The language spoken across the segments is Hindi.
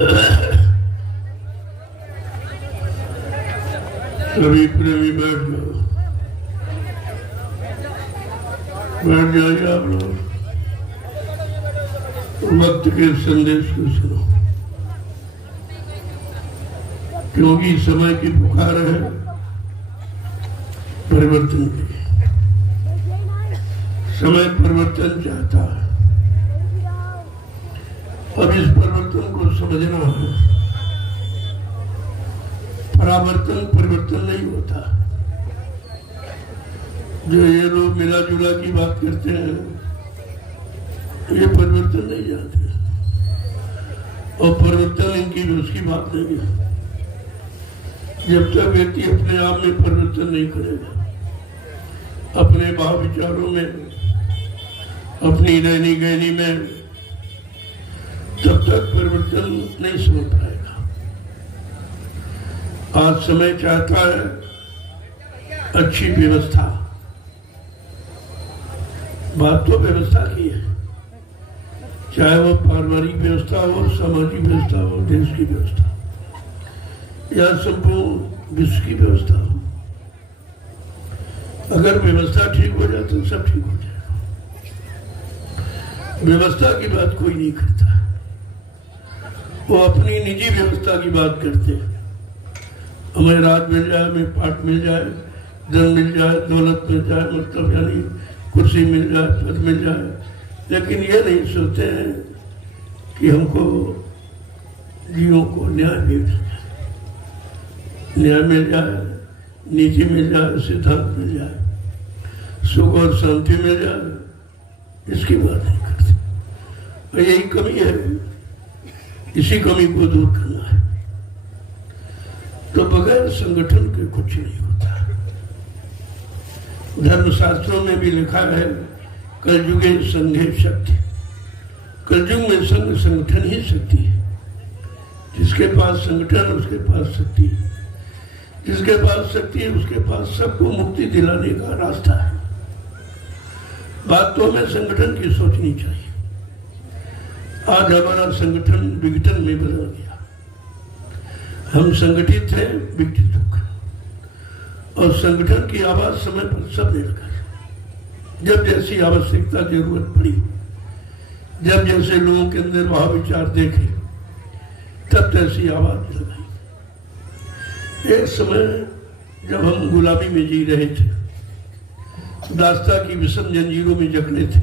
सभी प्रेमी बैठ जाओ, बैठ जाइए आप लोग। वक्त के संदेश को सुनो, क्योंकि समय की पुकार है परिवर्तन की। समय परिवर्तन चाहता है। अब इस परिवर्तन को समझना है। परावर्तन परिवर्तन नहीं होता। जो ये लोग मिला जुला की बात करते हैं, ये परिवर्तन नहीं जानते, और परिवर्तन इनकी उसकी बात नहीं है। जब तक व्यक्ति अपने आप में परिवर्तन नहीं करेगा, अपने भाव विचारों में, अपनी रहनी गहनी में, तब तक परिवर्तन नहीं समझ पाएगा। आज समय चाहता है अच्छी व्यवस्था। बात तो व्यवस्था की है, चाहे वो पारिवारिक व्यवस्था हो, सामाजिक व्यवस्था हो, देश की व्यवस्था या संपूर्ण विश्व की व्यवस्था हो। अगर व्यवस्था ठीक हो जाए तो सब ठीक हो जाएगा। व्यवस्था की बात कोई नहीं करता, वो अपनी निजी व्यवस्था की बात करते हैं। हमें राज मिल जाए, हमें पाठ मिल जाए, धन मिल जाए, दौलत मिल जाए, मतलब यानी कुर्सी मिल जाए, पद मिल जाए, लेकिन ये नहीं सोचते हैं कि हमको जीवों को न्याय मिल जाए, न्याय मिल जाए, नीति मिल जाए, सिद्धांत मिल जाए, सुख और शांति मिल जाए, इसकी बात नहीं करते। और यही कमी है, इसी कमी को दूर करना है। तो बगैर संगठन के कुछ नहीं होता। धर्मशास्त्रों में भी लिखा है, कलयुगे संघे शक्ति। कलयुग में संघ संगठन ही शक्ति है। जिसके पास संगठन उसके पास शक्ति है, जिसके पास शक्ति है उसके पास सबको मुक्ति दिलाने का रास्ता है। बात तो हमें संगठन की सोचनी चाहिए। आज हमारा संगठन विघटन में बदल गया। हम संगठित थे, विघटित हो गए, और संगठन की आवाज समय पर सब ने लगाई। जब जैसी आवश्यकता जरूरत पड़ी, जब जैसे लोगों के अंदर भाव विचार देखे, तब तैसी आवाज लगाई। एक समय जब हम गुलामी में जी रहे थे, दास्ता की विषम जंजीरों में जकड़े थे,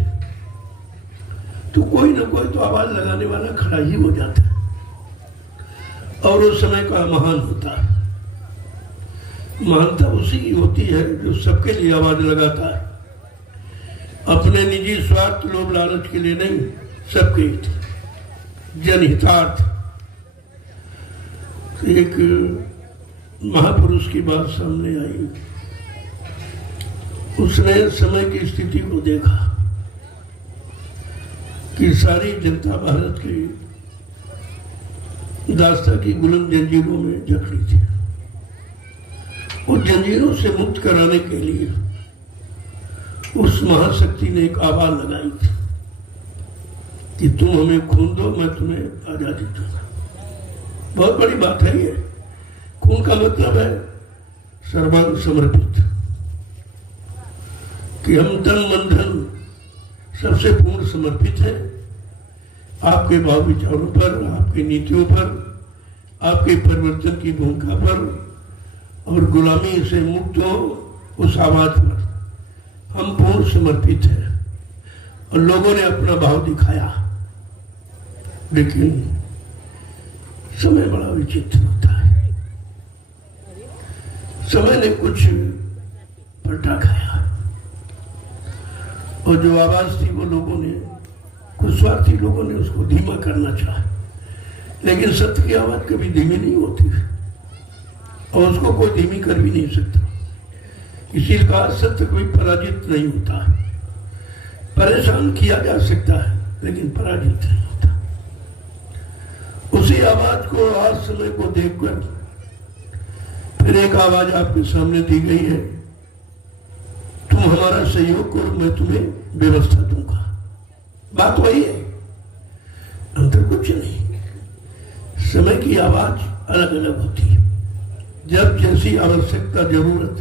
तो कोई ना कोई तो आवाज लगाने वाला खड़ा ही हो जाता है, और उस समय का महान होता है। महानता उसी की होती है जो सबके लिए आवाज लगाता है, अपने निजी स्वार्थ लोभ लालच के लिए नहीं, सबके हित, जनहितार्थ। एक महापुरुष की बात सामने आई। उसने समय की स्थिति को देखा कि सारी जनता भारत की दास्ता की गुलाम जंजीरों में जकड़ी थी। उन जंजीरों से मुक्त कराने के लिए उस महाशक्ति ने एक आवाज लगाई थी कि तुम हमें खून दो, मैं तुम्हें आजादी दूंगा। बहुत बड़ी बात है ये। खून का मतलब है सर्वांग समर्पित, कि हम तन मन धन सबसे पूर्ण समर्पित है आपके भाव विचारों पर, आपकी नीतियों पर, आपके परिवर्तन की भूमिका पर, और गुलामी से मुक्त हो उस आवाज पर हम पूर्ण समर्पित हैं। और लोगों ने अपना भाव दिखाया, लेकिन समय बड़ा विचित्र होता है। समय ने कुछ पलटा खाया, और जो आवाज थी वो लोगों ने, कुछ स्वार्थी लोगं ने उसको धीमा करना चाहा। लेकिन सत्य की आवाज कभी धीमी नहीं होती, और उसको कोई धीमी कर भी नहीं सकता। इसीलिए कहा, सत्य कोई पराजित नहीं होता। परेशान किया जा सकता है, लेकिन पराजित नहीं होता। उसी आवाज को, आज समय को देखकर फिर एक आवाज आपके सामने दी गई है, तुम हमारा सहयोग करो, मैं तुम्हें व्यवस्था दूंगा। बात वही है, अंतर कुछ नहीं। समय की आवाज अलग अलग होती है। जब जैसी आवश्यकता जरूरत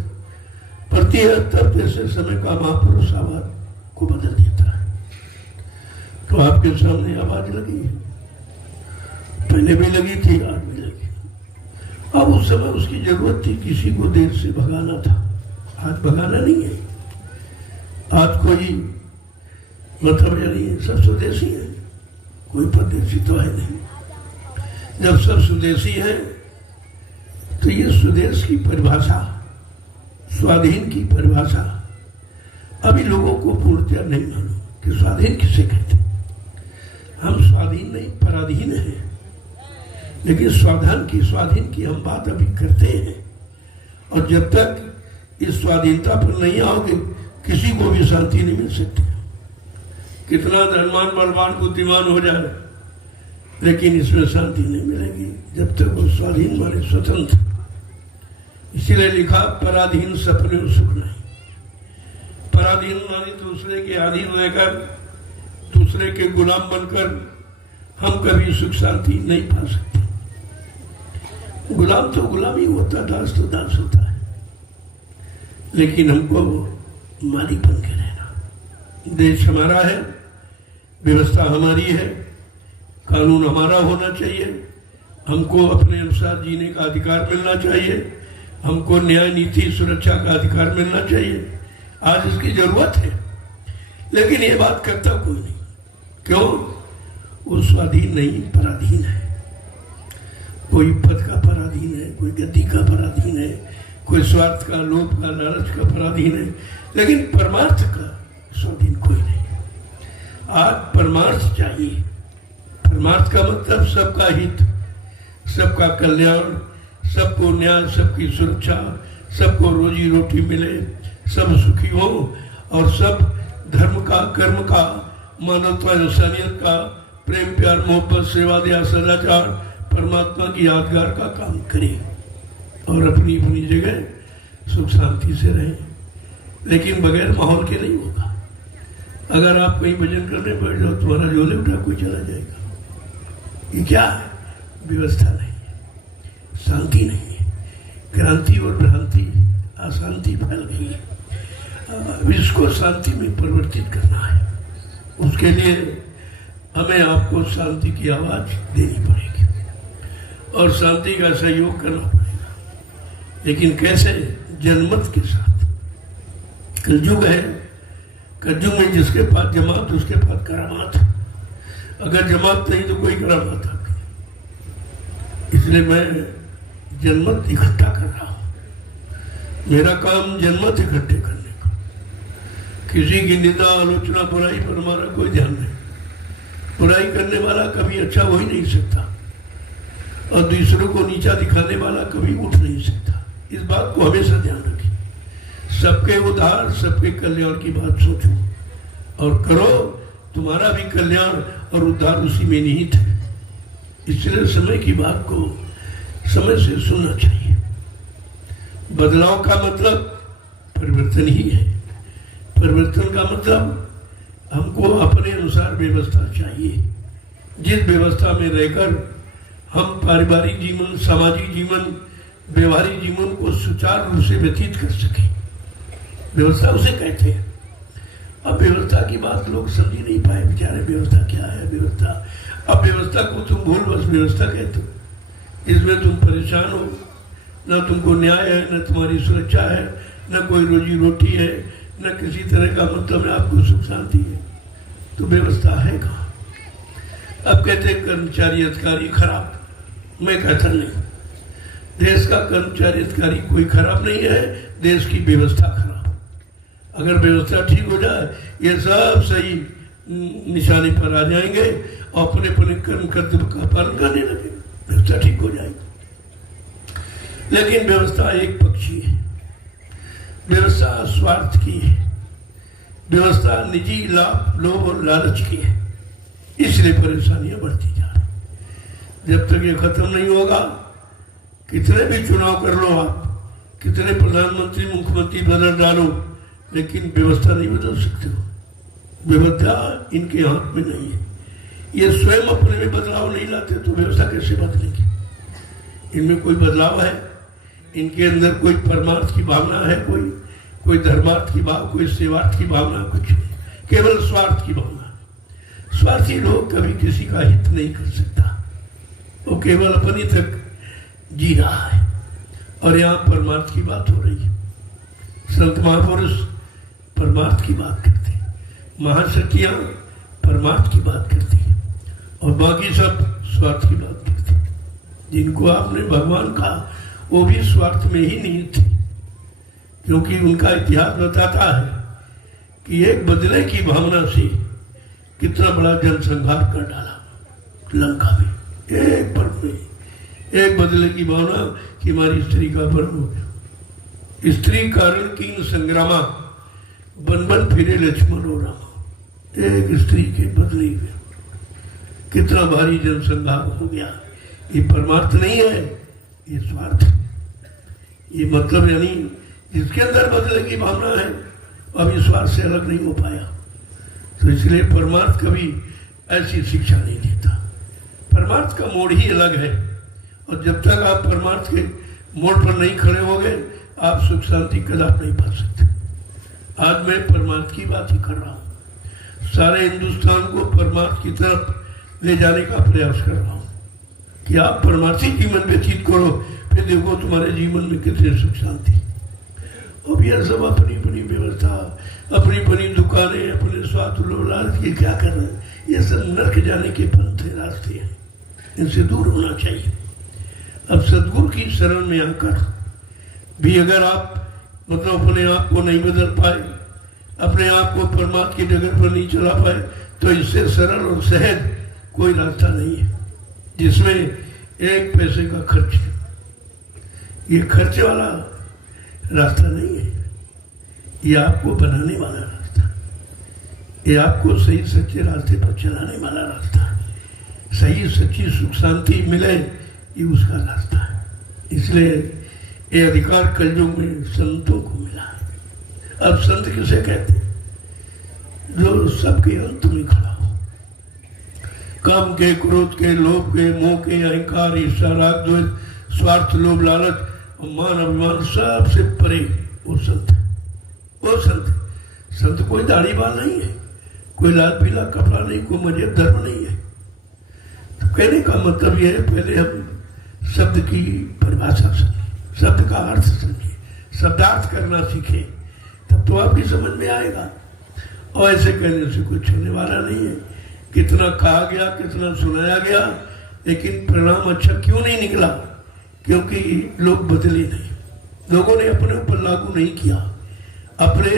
पड़ती है तब जैसे समय का महापुरुष आवाज को बदल देता है। तो आपके सामने आवाज लगी है, पहले भी लगी थी, आज भी लगी। अब उस समय उसकी जरूरत थी, किसी को देर से भगाना था, आज भगाना नहीं है। आज कोई मतलब यानी सब स्वदेशी है, कोई परदेशी तो है नहीं। जब सब स्वदेशी है तो ये स्वदेश की परिभाषा, स्वाधीन की परिभाषा अभी लोगों को पूर्णतः नहीं मालूम कि स्वाधीन किसे कहते। हम स्वाधीन नहीं पराधीन हैं, लेकिन स्वाधीन की हम बात अभी करते हैं। और जब तक इस स्वाधीनता पर नहीं आओगे किसी को भी शांति नहीं मिल सकती। कितना धनवान बलवान बुद्धिमान हो जाए लेकिन इसमें शांति नहीं मिलेगी जब तक वो स्वाधीन माने स्वतंत्र। इसीलिए लिखा पराधीन सपने सुख नहीं। पराधीन माने दूसरे के अधीन रहकर, दूसरे के गुलाम बनकर हम कभी सुख शांति नहीं पा सकते। गुलाम तो गुलाम ही होता, दास तो दास होता है, लेकिन हमको मालिक बन के रहना। देश हमारा है, व्यवस्था हमारी है, कानून हमारा होना चाहिए, हमको अपने अनुसार जीने का अधिकार मिलना चाहिए, हमको न्याय नीति सुरक्षा का अधिकार मिलना चाहिए। आज इसकी जरूरत है, लेकिन ये बात करता कोई नहीं। क्यों? वो स्वाधीन नहीं पराधीन है। कोई पद का पराधीन है, कोई गद्दी का पराधीन है, कोई स्वार्थ का, लोभ का, लालच का पराधीन है, लेकिन परमार्थ का स्वाधीन कोई नहीं। आज परमार्थ चाहिए। परमार्थ का मतलब सबका हित, सबका कल्याण, सबको न्याय, सबकी सुरक्षा, सबको रोजी रोटी मिले, सब सुखी हो और सब धर्म का, कर्म का, मानवता, इंसानियत का, प्रेम प्यार मोहब्बत सेवा दया सदाचार, परमात्मा की यादगार का काम करे और अपनी अपनी जगह सुख शांति से रहे। लेकिन बगैर माहौल के नहीं होगा। अगर आप कहीं भजन करने बैठ जाओ, तुम्हारा झोले उठा कोई चला जाएगा। ये क्या है? व्यवस्था नहीं है, शांति नहीं है, क्रांति और भ्रांति, अशांति फैल गई है। इसको शांति में परिवर्तित करना है। उसके लिए हमें आपको शांति की आवाज देनी पड़ेगी और शांति का सहयोग करना पड़ेगा। लेकिन कैसे? जनमत के साथ। कलयुग है, कलयुग में जिसके पास जमात उसके पास करामात। अगर जमात नहीं तो कोई करामात आपकी। इसलिए मैं जनमत इकट्ठा कर रहा हूं। मेरा काम जनमत इकट्ठे करने का। किसी की निंदा आलोचना बुराई पर हमारा कोई ध्यान नहीं। बुराई करने वाला कभी अच्छा हो ही नहीं सकता और दूसरों को नीचा दिखाने वाला कभी उठ नहीं सकता। इस बात को हमेशा ध्यान रखिए। सबके उद्धार, सबके कल्याण की बात सोचो और करो। तुम्हारा भी कल्याण और उद्धार उसी में निहित है। इसलिए समय की बात को समय से सुनना चाहिए। बदलाव का मतलब परिवर्तन ही है। परिवर्तन का मतलब हमको अपने अनुसार व्यवस्था चाहिए, जिस व्यवस्था में रहकर हम पारिवारिक जीवन, सामाजिक जीवन, व्यवहारिक जीवन को सुचारू रूप से व्यतीत कर सके। व्यवस्था उसे कहते हैं। अब व्यवस्था की बात लोग समझ ही नहीं पाए बेचारे। व्यवस्था क्या है? व्यवस्था, अब व्यवस्था को तुम भूल बस व्यवस्था कहते हो। इसमें तुम परेशान हो, न तुमको न्याय है, न तुम्हारी सुरक्षा है, न कोई रोजी रोटी है, न किसी तरह का मतलब है आपको सुख शांति है। तो व्यवस्था है कहाँ? अब कहते हैं कर्मचारी अधिकारी खराब। मैं कहता नहीं, देश का कर्मचारी अधिकारी कोई खराब नहीं है, देश की व्यवस्था खराब। अगर व्यवस्था ठीक हो जाए ये सब सही निशाने पर आ जाएंगे और अपने अपने कर्म कर्तव्य का पालन करने लगे, व्यवस्था ठीक हो जाएगी। लेकिन व्यवस्था एक पक्षी है। व्यवस्था स्वार्थ की है। व्यवस्था निजी लाभ, लोभ और लालच की है। इसलिए परेशानियां बढ़ती जा रही। जब तक ये खत्म नहीं होगा, कितने भी चुनाव कर लो आप, कितने प्रधानमंत्री मुख्यमंत्री बदल डालो, लेकिन व्यवस्था नहीं बदल सकते हो। व्यवस्था इनके हाथ में नहीं है। ये स्वयं अपने में बदलाव नहीं लाते तो व्यवस्था कैसे बदलेगी? इनमें कोई बदलाव है? इनके अंदर कोई परमार्थ की भावना है? कोई धर्मार्थ की भाव, कोई सेवार्थ की भावना? कुछ नहीं, केवल स्वार्थ की भावना। स्वार्थी लोग कभी किसी का हित नहीं कर सकता, वो केवल अपनी तक जी रहा है। और यहाँ परमार्थ की बात हो रही है। संत महापुरुष परमार्थ की बात करते हैं, महाशक्तियां परमार्थ की बात करती है, और बाकी सब स्वार्थ की बात करते हैं। जिनको आपने भगवान कहा वो भी स्वार्थ में ही नहीं थे, क्योंकि उनका इतिहास बताता है कि एक बदले की भावना से कितना बड़ा जनसंहार कर डाला लंका में। एक पल में एक बदले की भावना कि हमारी स्त्री का पर्व हो गया। स्त्री कारण किंग संग्रामा, बन बन फिरे लक्ष्मण और रामा। एक स्त्री के बदले में कितना भारी जनसंहार हो गया। ये परमार्थ नहीं है, ये स्वार्थ। ये मतलब यानी जिसके अंदर बदले की भावना है अभी स्वार्थ से अलग नहीं हो पाया। तो इसलिए परमार्थ कभी ऐसी शिक्षा नहीं देता। परमार्थ का मोड़ ही अलग है, और जब तक आप परमार्थ के मोड़ पर नहीं खड़े होगे आप सुख शांति कदाप नहीं पा सकते। आज मैं परमार्थ की बात ही कर रहा हूँ, सारे हिंदुस्तान को परमार्थ की तरफ ले जाने का प्रयास कर रहा हूँ कि आप परमार्थी जीवन व्यतीत करो, फिर देखो तुम्हारे जीवन में कितनी सुख शांति। अब यह सब अपनी अपनी व्यवस्था, अपनी अपनी दुकानें, अपने स्वार्थ लोभ लालच के क्या कर रहे हैं? ये सब नरक जाने के पंथ रास्ते हैं, इनसे दूर होना चाहिए। अब सदगुरु की शरण में आकर भी अगर आप मतलब अपने आप को नहीं बदल पाए, अपने आप को परमात्मा की जगह पर नहीं चला पाए, तो इससे सरल और सहज कोई रास्ता नहीं है जिसमें एक पैसे का खर्च। ये खर्चे वाला रास्ता नहीं है, ये आपको बनाने वाला रास्ता, ये आपको सही सच्चे रास्ते पर चलाने वाला रास्ता है। सही सच्ची सुख शांति मिले, ये उसका रास्ता है। इसलिए ये अधिकार कलयुग में संतों को मिला है। अब संत किसे कहते हैं? जो सबके अंत में खड़ा हो, काम के, क्रोध के, लोभ के, मोह के, अहंकार, ईर्ष्या, राग, द्वेष, स्वार्थ, लोभ, लालच और मान अभिमान सबसे परे वो संत। वो संत कोई दाढ़ी बाल नहीं है, कोई लाल पीला कपड़ा नहीं, कोई मजहब धर्म नहीं है। तो कहने का मतलब यह है, पहले हम शब्द की परिभाषा समझे, शब्द का अर्थ समझे, शब्दार्थ करना सीखे, तब तो आपकी समझ में आएगा। और ऐसे कहने से कुछ होने वाला नहीं है। कितना कहा गया, कितना सुनाया गया, लेकिन परिणाम अच्छा क्यों नहीं निकला? क्योंकि लोग बदले नहीं, लोगों ने अपने ऊपर लागू नहीं किया, अपने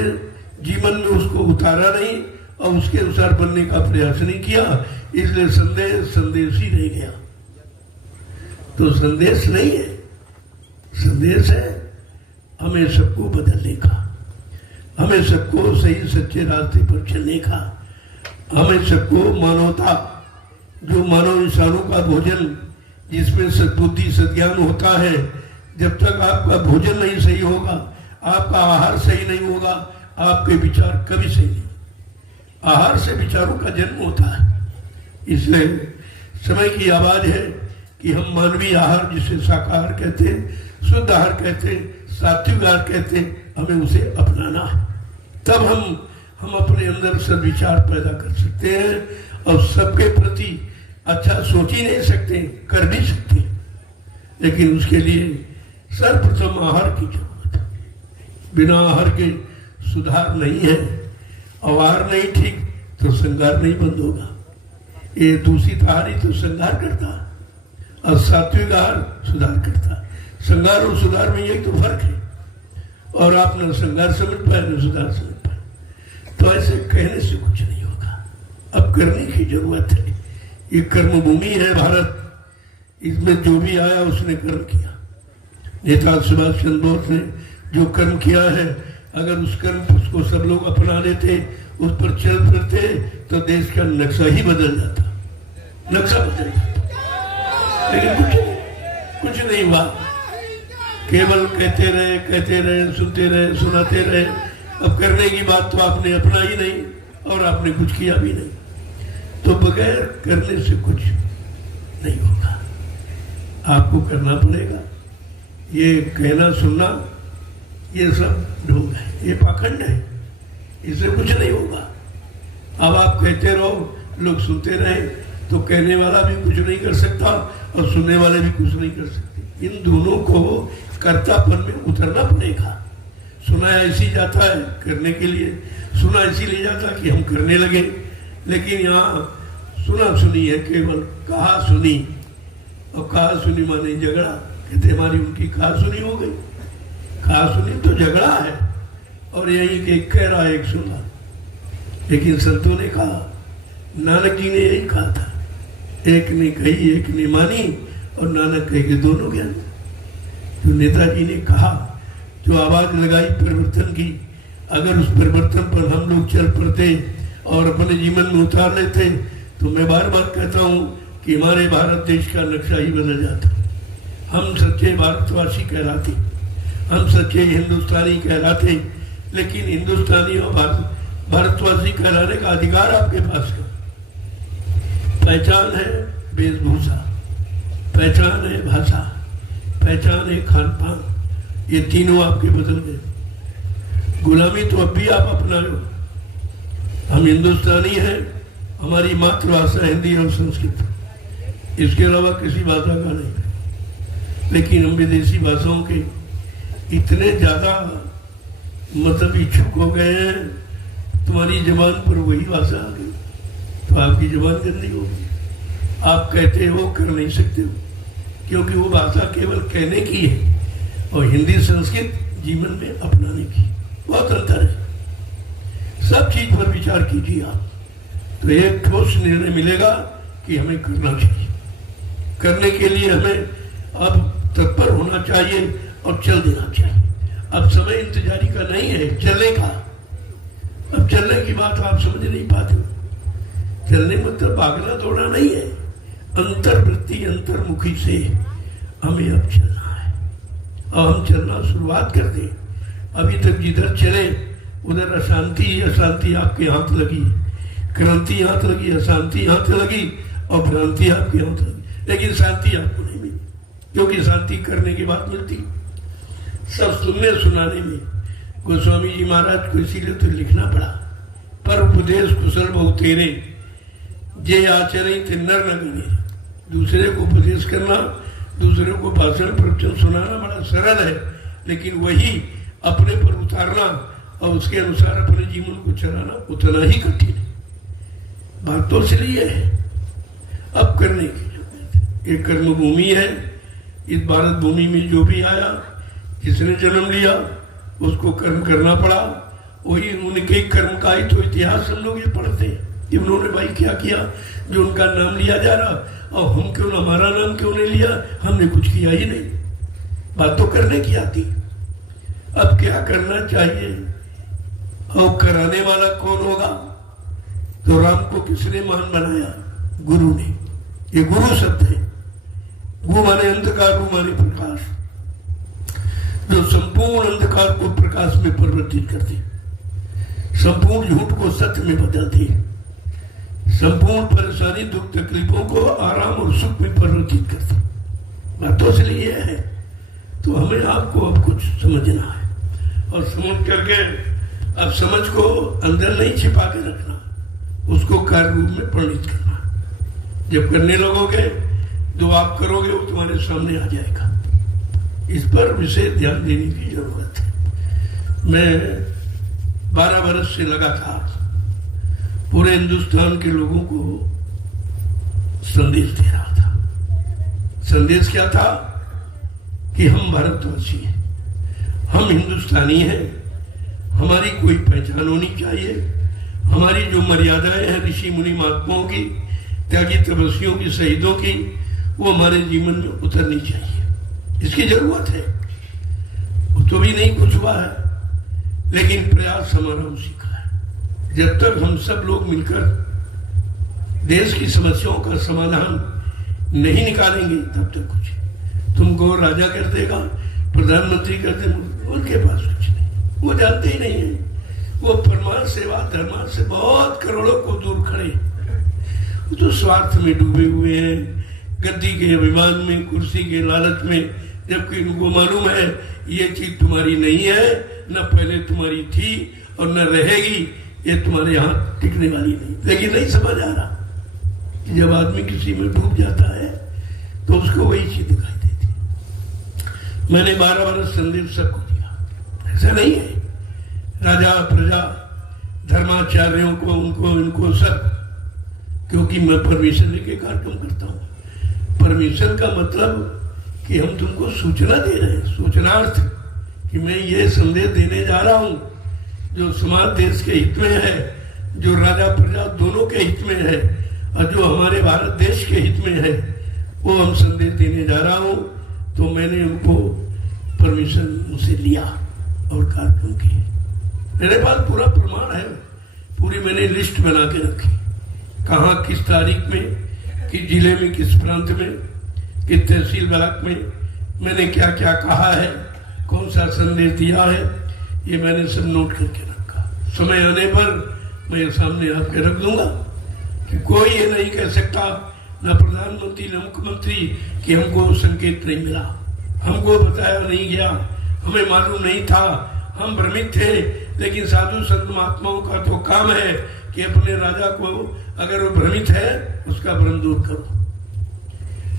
जीवन में उसको उतारा नहीं और उसके अनुसार बनने का प्रयास नहीं किया। इसलिए संदेश ही रह गया। तो संदेश नहीं है, संदेश है हमें सबको बदलने का, हमें सबको सही सच्चे रास्ते पर चलने का, हमें सबको मानवता, जो मानव इंसानों का भोजन जिसमें सद्बुद्धि सद्ज्ञान होता है, जब तक आपका भोजन नहीं सही होगा, आपका आहार सही नहीं होगा, आपके विचार कभी सही नहीं। आहार से विचारों का जन्म होता है। इसलिए समय की आवाज है कि हम मानवीय आहार, जिसे शाकाहार कहते हैं, शुद्ध आहार कहते हैं, सात्विक आहार कहते हैं, हमें उसे अपनाना है। तब हम अपने अंदर सद्विचार पैदा कर सकते हैं और सबके प्रति अच्छा सोच ही नहीं सकते, कर भी सकते, लेकिन उसके लिए सर्वप्रथम आहार की जरूरत है। बिना आहार के सुधार नहीं है, और आहार नहीं ठीक तो श्रृंगार नहीं बंद होगा। ये दूषित आहार ही तो श्रृंगार करता, और सात्विक आहार सुधार करता। श्रृंगार और सुधार में यही तो फर्क है, और आप न श्रृंगार समझ पाए न सुधार समझ पाए। तो ऐसे कहने से कुछ नहीं होगा, अब करने की जरूरत है। ये कर्म भूमि है भारत, इसमें जो भी आया उसने कर्म किया। नेता सुभाष चंद्र बोस ने जो कर्म किया है, अगर उस कर्म उसको सब लोग अपना लेते, उस पर चल फिरते, तो देश का नक्शा ही बदल जाता, नक्शा बदल जाता। लेकिन कुछ नहीं हुआ, केवल कहते रहे, सुनते रहे, सुनाते रहे। अब करने की बात तो आपने अपना ही नहीं, और आपने कुछ किया भी नहीं। तो बगैर करने से कुछ नहीं होगा। आपको करना पड़ेगा। ये कहना सुनना ये सब ढोंग है, ये पाखंड है, इससे कुछ नहीं होगा। अब आप कहते रहो, लोग सुनते रहे, तो कहने वाला भी कुछ नहीं कर सकता और सुनने वाले भी कुछ नहीं कर सकते। इन दोनों को कर्तापन में उतरना पड़ेगा। सुना ऐसी जाता है करने के लिए, सुना इसीलिए जाता कि हम करने लगे, लेकिन यहाँ सुना सुनी है केवल, कहा सुनी, और कहा सुनी माने झगड़ा। कहते हमारी उनकी कहा सुनी हो गई, कहा सुनी तो झगड़ा है, और यही कि एक कह रहा है एक सुना। लेकिन संतों ने कहा, नानक जी ने यही कहा था, एक ने कही एक ने मानी, और नानक कहे के दोनों ज्ञानी। जो नेताजी ने कहा, जो आवाज लगाई परिवर्तन की, अगर उस परिवर्तन पर हम लोग चल पड़ते और अपने जीवन में उतार लेते, तो मैं बार बार कहता हूँ कि हमारे भारत देश का नक्शा ही बदल जाता। हम सच्चे भारतवासी कहलाते, हम सच्चे हिंदुस्तानी कहलाते, लेकिन हिंदुस्तानी और भारतवासी कहलाने का अधिकार आपके पास है। पहचान है वेशभूषा, पहचान है भाषा, पहचान है खान पान, ये तीनों आपके बदल गए। गुलामी तो अब भी आप अपना लो। हम हिंदुस्तानी हैं, हमारी मातृभाषा हिंदी और संस्कृत, इसके अलावा किसी भाषा का नहीं। लेकिन हम विदेशी भाषाओं के इतने ज्यादा मतलब इच्छुक हो गए हैं, तुम्हारी जबान पर वही भाषा आ गई तो आपकी जबान गंदी होगी। आप कहते हो कर नहीं सकते हो, क्योंकि वो भाषा केवल कहने की है और हिंदी संस्कृत जीवन में अपनाने की बहुत अंतर है। सब चीज पर विचार कीजिए आप, तो एक ठोस निर्णय मिलेगा कि हमें करना चाहिए। करने के लिए हमें अब तत्पर होना चाहिए और चल देना चाहिए। अब समय इंतजारी का नहीं है, चलने का। अब चलने की बात आप समझ नहीं पाते हो। चलने मतलब भागना दौड़ना नहीं है, अंतर्वृत्ति अंतर्मुखी से हमें अब चलना है। और हम चलना शुरुआत कर दें। अभी तक जिधर चले उधर अशांति अशांति आपके हाथ लगी, क्रांति हाथ लगी, अशांति हाथ लगी और भ्रांति आपके हाथ लगी, लेकिन शांति आपको नहीं मिली, क्योंकि शांति करने के बाद मिलती। सब सुनने सुनाने में गोस्वामी जी महाराज को इसीलिए तो लिखना पड़ा, पर उपदेश कुशल बहु तेरे जे आचरण ते नर न गणे। दूसरे को उपदेश करना, दूसरे को भाषण प्रवचन सुनाना बड़ा सरल है, लेकिन वही अपने पर उतारना और उसके अनुसार अपने जीवन को चलाना उतना ही कठिन है। बात तो इसलिए है अब करने की। एक कर्म भूमि है, इस भारत भूमि में जो भी आया, जिसने जन्म लिया उसको कर्म करना पड़ा। वही उनके कर्म का ही तो इतिहास हम लोग ये पढ़ते हैं कि उन्होंने भाई क्या किया, जो उनका नाम लिया जा रहा, और हम क्यों, हमारा नाम क्यों नहीं लिया, हमने कुछ किया ही नहीं। बात तो करने की आती। अब क्या करना चाहिए और कराने वाला कौन होगा? तो राम को किसने महान बनाया? गुरु ने। ये गुरु शब्द है। गु माने अंधकार, रु माने प्रकाश, जो संपूर्ण अंधकार को प्रकाश में परिवर्तित करते, संपूर्ण झूठ को सत्य में बदलते, संपूर्ण परेशानी दुख तकलीफों को आराम और सुख में परिवर्तित करते। बात तो इसलिए है। तो हमें आपको अब कुछ समझना है, और समझ करके अब समझ को अंदर नहीं छिपा के रखना, उसको कार्य रूप में परिणित करना। जब करने लगोगे, जो आप करोगे वो तुम्हारे सामने आ जाएगा। इस पर विशेष ध्यान देने की जरूरत है। मैं 12 वर्ष से लगातार पूरे हिंदुस्तान के लोगों को संदेश दे रहा था। संदेश क्या था? कि हम भारतवासी हैं, हम हिंदुस्तानी हैं, हमारी कोई पहचान होनी चाहिए। हमारी जो मर्यादाएं हैं ऋषि मुनि महात्माओं की, त्यागी तपस्वियों की, शहीदों की, वो हमारे जीवन में उतरनी चाहिए। इसकी जरूरत है। तो भी नहीं कुछ हुआ है, लेकिन प्रयास हमारा उसी का है। जब तक हम सब लोग मिलकर देश की समस्याओं का समाधान नहीं निकालेंगे, तब तक कुछ। तुमको राजा कर देगा, प्रधानमंत्री कर देगा, उनके पास कुछ नहीं, वो जानते ही नहीं है। वो परमार्थ सेवा धर्मार्थ से बहुत करोड़ों को दूर खड़े, वो तो स्वार्थ में डूबे हुए हैं, गद्दी के अभिमान में, कुर्सी के लालच में, जबकि इनको मालूम है ये चीज तुम्हारी नहीं है, न पहले तुम्हारी थी और न रहेगी, ये तुम्हारे यहाँ टिकने वाली नहीं। लेकिन नहीं समझ आ रहा कि जब आदमी किसी में डूब जाता है तो उसको वही चीज दिखाई देती। मैंने 12 वर्ष संदेश सबको दिया, ऐसा नहीं है। राजा प्रजा धर्माचार्यों को, उनको इनको सब, क्योंकि मैं परमिशन लेके कार्यक्रम करता हूँ। परमिशन का मतलब कि हम तुमको सूचना दे रहे हैं, सूचनार्थ कि मैं ये संदेश देने जा रहा हूँ जो समाज देश के हित में है, जो राजा प्रजा दोनों के हित में है और जो हमारे भारत देश के हित में है, वो हम संदेश देने जा रहा हूँ। तो मैंने उनको परमिशन उनसे लिया और कार्यक्रम किए। मेरे पास पूरा प्रमाण है, पूरी मैंने लिस्ट बना के रखी, कहाँ किस तारीख में, किस जिले में, किस प्रांत में, किस तहसील ब्लॉक में मैंने क्या क्या कहा है, कौन सा संदेश दिया है, ये मैंने सब नोट करके रखा। समय आने पर मैं ये सामने आपके रख दूंगा कि कोई ये नहीं कह सकता, न प्रधानमंत्री न मुख्यमंत्री, कि हमको संकेत नहीं मिला, हमको बताया नहीं गया, हमें मालूम नहीं था, हम भ्रमित थे। लेकिन साधु संत महात्माओं का तो काम है कि अपने राजा को, अगर वो भ्रमित है, उसका भ्रम दूर करो।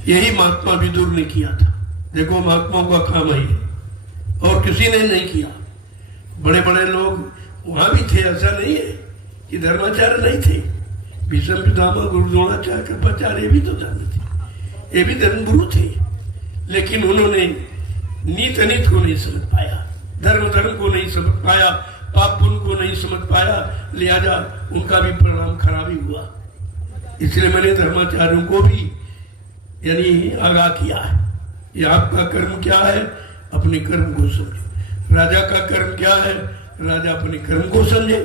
यही महात्मा विदुर ने किया था। देखो महात्माओं का काम है और किसी ने नहीं किया। बड़े बड़े लोग वहां भी थे, ऐसा नहीं है कि धर्माचार्य नहीं थे। भीष्म पितामह, गुरु द्रोणाचार्य, कृपाचार्य, ये भी तो धर्म थे, ये भी धर्मगुरु थे। लेकिन उन्होंने नीत अनीत को नहीं समझ पाया, धर्म को नहीं समझ पाया, पाप पुण्य को नहीं समझ पाया, लिहाजा उनका भी परिणाम खराब ही हुआ। इसलिए मैंने धर्माचार्यों को भी यानी आगाह किया है, ये आपका कर्म क्या है, अपने कर्म को समझो। राजा का कर्म क्या है, राजा अपने कर्म को समझे,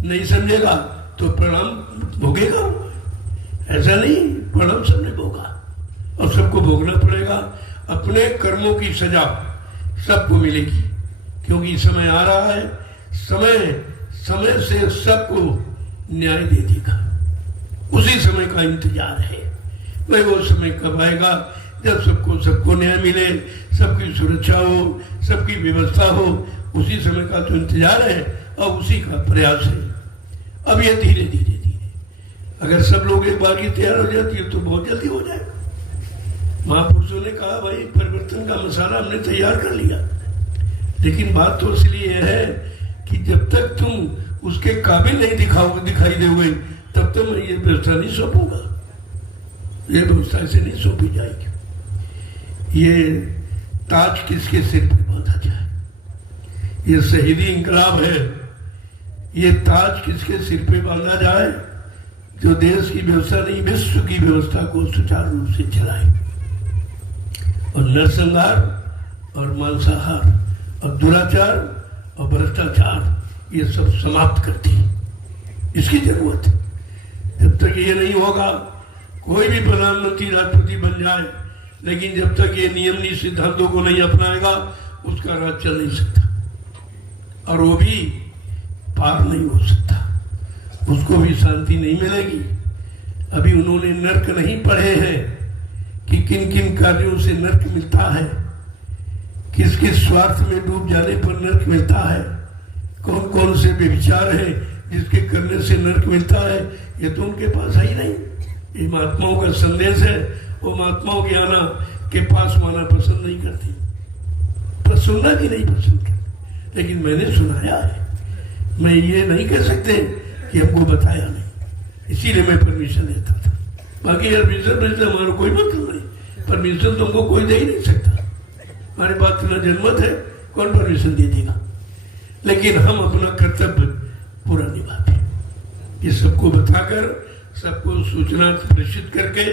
नहीं समझेगा तो परिणाम भोगेगा। ऐसा नहीं, परिणाम सबने भोगा और सबको भोगना पड़ेगा। अपने कर्मों की सजा सबको मिलेगी, क्योंकि समय आ रहा है, समय से सबको न्याय दे देगा। उसी समय का इंतजार है। भाई वो समय कब आएगा जब सबको न्याय मिले, सबकी सुरक्षा हो, सबकी व्यवस्था हो। उसी समय का तो इंतजार है और उसी का प्रयास है। अब ये धीरे धीरे अगर सब लोग एक बार की तैयार हो जाती है तो बहुत जल्दी हो जाएगा। महापुरुषों ने कहा भाई परिवर्तन का मसाला हमने तैयार कर लिया, लेकिन बात तो इसलिए है कि जब तक तुम उसके काबिल नहीं दिखाई दोगे तब तक मैं ये व्यवस्था नहीं सौंपूंगा। ये व्यवस्था से नहीं सौंपी जाएगी। ये ताज किसके सिर पर बांधा जाए, ये शहीदी इंकलाब है। ये ताज किसके सिर पे बांधा जाए, जो देश की व्यवस्था नहीं विश्व की व्यवस्था को सुचारू रूप से चलाए और नरसंहार और मांसाहार और दुराचार और भ्रष्टाचार ये सब समाप्त करती है। इसकी जरूरत है। जब तक ये नहीं होगा, कोई भी प्रधानमंत्री राष्ट्रपति बन जाए, लेकिन जब तक ये नियम नी सिद्धांतों को नहीं अपनाएगा उसका राज चल नहीं सकता और वो भी पार नहीं हो सकता, उसको भी शांति नहीं मिलेगी। अभी उन्होंने नर्क नहीं पढ़े हैं कि किन किन कार्यों से नर्क मिलता है, किस किस स्वार्थ में डूब जाने पर नर्क मिलता है, कौन कौन से व्यभिचार है जिसके करने से नर्क मिलता है। ये तो उनके पास है ही नहीं। ये महात्माओं का संदेश है। वो महात्माओं के आना के पास आना पसंद नहीं करती, पर सुनना भी नहीं पसंद करती, लेकिन मैंने सुनाया है। मैं ये नहीं कह सकते कि हमको बताया नहीं, इसीलिए मैं परमिशन लेता था। बाकी परमिशन हमारा कोई मतलब नहीं, परमिशन तो हमको कोई दे ही नहीं सकता। हमारे पास इतना जनमत है, कौन परमिशन दे देगा। लेकिन हम अपना कर्तव्य पूरा निभाते हैं। ये सबको बताकर, सबको सूचना प्रेषित करके,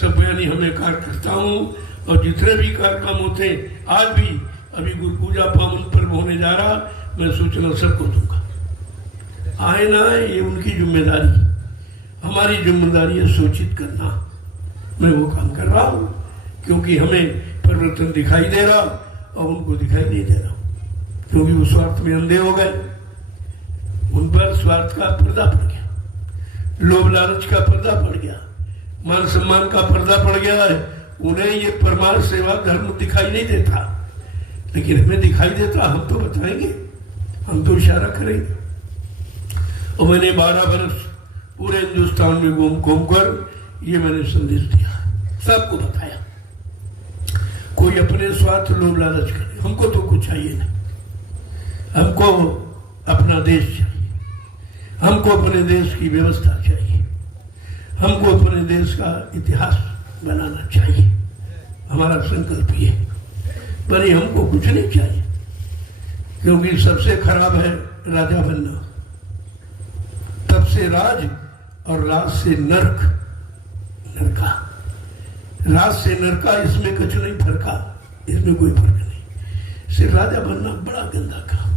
सब यानी हमें कार्य करता हूँ। और जितने भी कार्यक्रम होते हैं, आज भी अभी गुरु पूजा पावन पर्व होने जा रहा, मैं सूचना सबको दूंगा। आए ना आए ये उनकी जिम्मेदारी, हमारी जिम्मेदारी है सूचित करना। मैं वो काम कर रहा हूँ क्योंकि हमें परिवर्तन दिखाई दे रहा और उनको दिखाई नहीं दे रहा, क्योंकि वो स्वार्थ में अंधे हो गए। उन पर स्वार्थ का पर्दा पड़ गया, लोभ लालच का पर्दा पड़ गया, मान सम्मान का पर्दा पड़ गया है, उन्हें ये परमार्थ सेवा धर्म दिखाई नहीं देता, लेकिन हमें दिखाई देता। हम तो बताएंगे, हम तो इशारा करेंगे। और मैंने 12 वर्ष पूरे हिंदुस्तान में घूम कर ये मैंने संदेश दिया, सबको बताया। कोई अपने स्वार्थ लोभ लालच करे, हमको तो कुछ चाहिए नहीं। हमको अपना देश चाहिए, हमको अपने देश की व्यवस्था चाहिए, हमको अपने देश का इतिहास बनाना चाहिए। हमारा संकल्प ये, पर हमको कुछ नहीं चाहिए, क्योंकि सबसे खराब है राजा बनना। तब से राज और राज से नरक, नरका, राज से नरका, इसमें कुछ नहीं फर्का, इसमें कोई फर्क नहीं। सिर्फ राजा बनना बड़ा गंदा काम।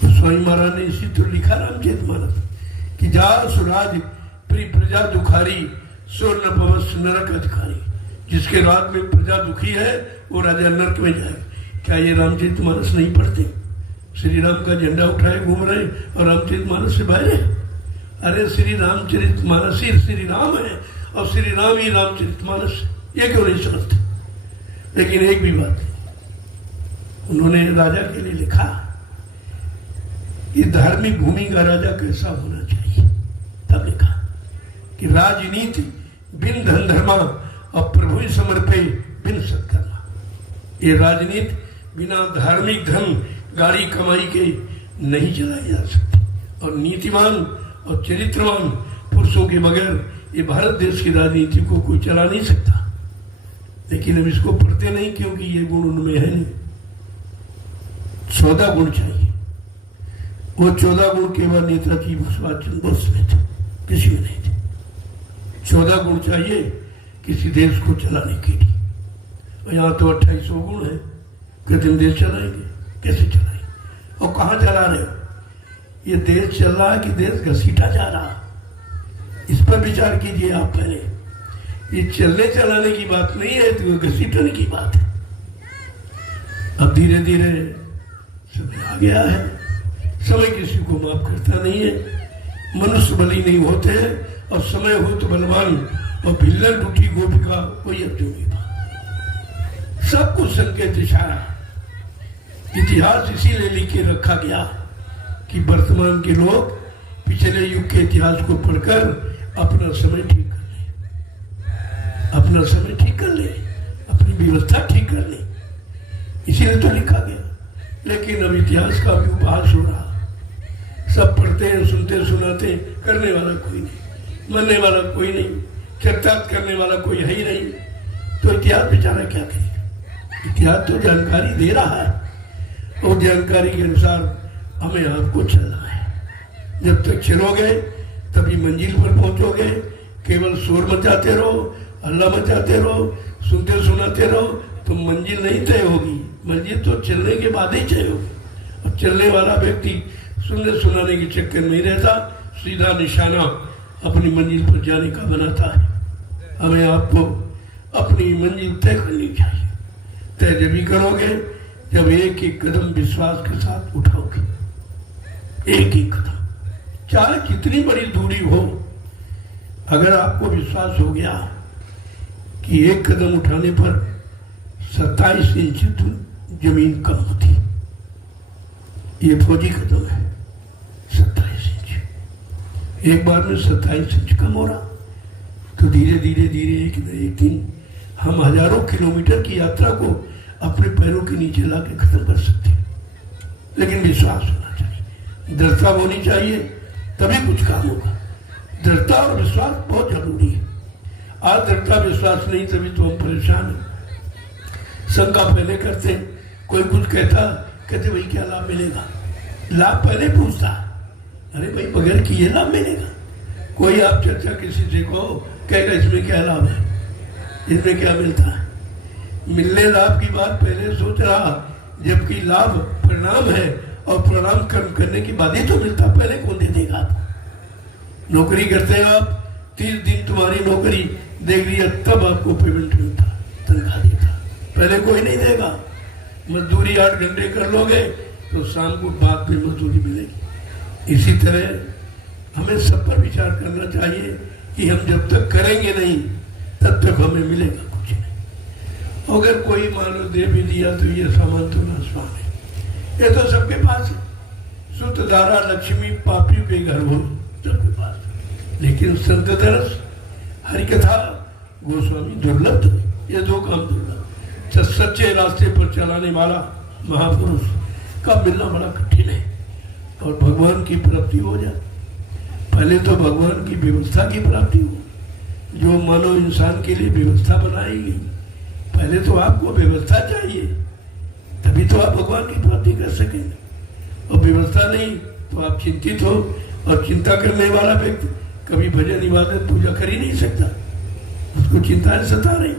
तो स्वामी महाराज ने इसी तो लिखा रामचरितमानस कि जा सुराज प्रिय प्रजा दुखारी, स्वर्ण पवस नरक अधिकारी। जिसके राज में प्रजा दुखी है वो राजा नरक में जाए। क्या ये रामचरितमानस नहीं पढ़ते? श्री राम का झंडा उठाए घूम रहे और रामचरितमानस से बाहर है। अरे श्री रामचरितमानस ही श्री राम है और श्री राम ही रामचरितमानस, ये क्यों नहीं समझते? लेकिन एक भी बात नहीं, उन्होंने राजा के लिए लिखा कि धार्मिक भूमि का राजा कैसा होना चाहिए। तब लिखा कि राजनीति बिन धन धर्मा और प्रभु समर्पे बिन सत्कर्मा। ये राजनीति बिना धार्मिक धन गाड़ी कमाई के नहीं चलाई जा सकती, और नीतिवान और चरित्रवान पुरुषों के बगैर ये भारत देश की राजनीति को कोई चला नहीं सकता। लेकिन हम इसको पढ़ते नहीं, क्योंकि ये गुण उनमें है नहीं। 14 गुण चाहिए। वो 14 गुण केवल नेताजी सुभाष चंद्र बोस में थे, किसी में नहीं थे। 14 गुण चाहिए किसी देश को चलाने के लिए। और यहाँ तो 2800 गुण है। कितने देश चलाएंगे, कैसे चलाएंगे, और कहाँ चला रहे हो? ये देश चल रहा है कि देश घसीटा जा रहा है? इस पर विचार कीजिए आप पहले। ये चलने चलाने की बात नहीं है, तो घसीटने की बात है। अब धीरे धीरे समय आ गया है। समय किसी को माफ करता नहीं है। मनुष्य बली नहीं होते हैं, और समय हो तो बलवान, और भिल्लन टूटी गोपिका वही अर्जुन की बात। सब कुछ संकेत इशारा। इतिहास इसीलिए लिख के रखा गया कि वर्तमान के लोग पिछले युग के इतिहास को पढ़कर अपना समय ठीक कर ले, अपना समय ठीक कर ले, अपनी व्यवस्था ठीक कर ले। इसीलिए तो लिखा गया। लेकिन अब इतिहास का भी उपहास हो रहा। सब पढ़ते हैं, सुनते सुनाते, करने वाला कोई नहीं, मनने वाला कोई नहीं, चर्चात करने वाला कोई है ही नहीं। तो इतिहास बेचारा क्या करे? इतिहास तो जानकारी दे रहा है, और जानकारी के अनुसार हमें आपको चलना है। जब तक चलोगे तभी मंजिल पर पहुंचोगे। केवल शोर मचाते रहो, हल्ला मचाते रहो, सुनते सुनाते रहो, तो मंजिल नहीं तय होगी। मंजिल तो चलने के बाद ही तय होगी। और चलने वाला व्यक्ति सुनने सुनाने के चक्कर में ही रहता, सीधा निशाना अपनी मंजिल पर जाने का बनाता है। हमें आपको अपनी मंजिल तय करनी चाहिए। तय जब भी करोगे जब एक एक कदम विश्वास के साथ उठाओगे। एक ही कदम, चाहे कितनी बड़ी दूरी हो, अगर आपको विश्वास हो गया कि एक कदम उठाने पर 27 इंच जमीन कम होती, ये फौजी कदम है। 27 इंच एक बार में 27 इंच कम हो रहा, तो धीरे धीरे धीरे एक दिन हम हजारों किलोमीटर की यात्रा को अपने पैरों के नीचे लाके खत्म कर सकते हैं। लेकिन विश्वास होना चाहिए, दृढ़ता होनी चाहिए, तभी कुछ काम होगा। दृढ़ता और विश्वास बहुत जरूरी है। आज दृढ़ता विश्वास नहीं, तभी तो हम परेशान हैं। शंका पहले करते, कोई कुछ कहते भाई क्या लाभ मिलेगा? लाभ पहले पूछता, अरे भाई बगैर किए लाभ मिलेगा? कोई आप चर्चा किसी से कहो, कहेगा इसमें क्या लाभ है, इसमें क्या मिलता है? मिलने लाभ की बात पहले सोच रहा, जबकि लाभ परिणाम है, और परिणाम कर्म करने के बाद ही तो मिलता। पहले कौन दे देगा आपको? नौकरी करते हैं आप, 30 दिन तुम्हारी नौकरी देख लिया, तब आपको पेमेंट मिलता, तनख्वाह देता। पहले कोई नहीं देगा। मजदूरी 8 घंटे कर लोगे तो शाम को बाद में मजदूरी मिलेगी। इसी तरह हमें सब पर विचार करना चाहिए। कि हम जब तक करेंगे नहीं तब तक हमें मिलेगा कुछ नहीं। अगर कोई मान लो दे भी दिया तो ये सामान तो नाशवान है, ये तो सबके पास है। सुत धारा लक्ष्मी पापी के घर हो सबके पास, लेकिन संत दरस हरिकथा गोस्वामी दुर्लभ, ये दो काम दुर्लभ। सच्चे रास्ते पर चलाने वाला महापुरुष का मिलना बड़ा कठिन है और भगवान की प्राप्ति हो जाए। पहले तो भगवान की व्यवस्था की प्राप्ति हो, जो मानव इंसान के लिए व्यवस्था बनाई गई। पहले तो आपको व्यवस्था चाहिए, तभी तो आप भगवान की प्राप्ति कर सकेंगे। और व्यवस्था नहीं तो आप चिंतित हो, और चिंता करने वाला व्यक्ति कभी भजन इबादत पूजा कर ही नहीं सकता। उसको चिंताएं सता रही,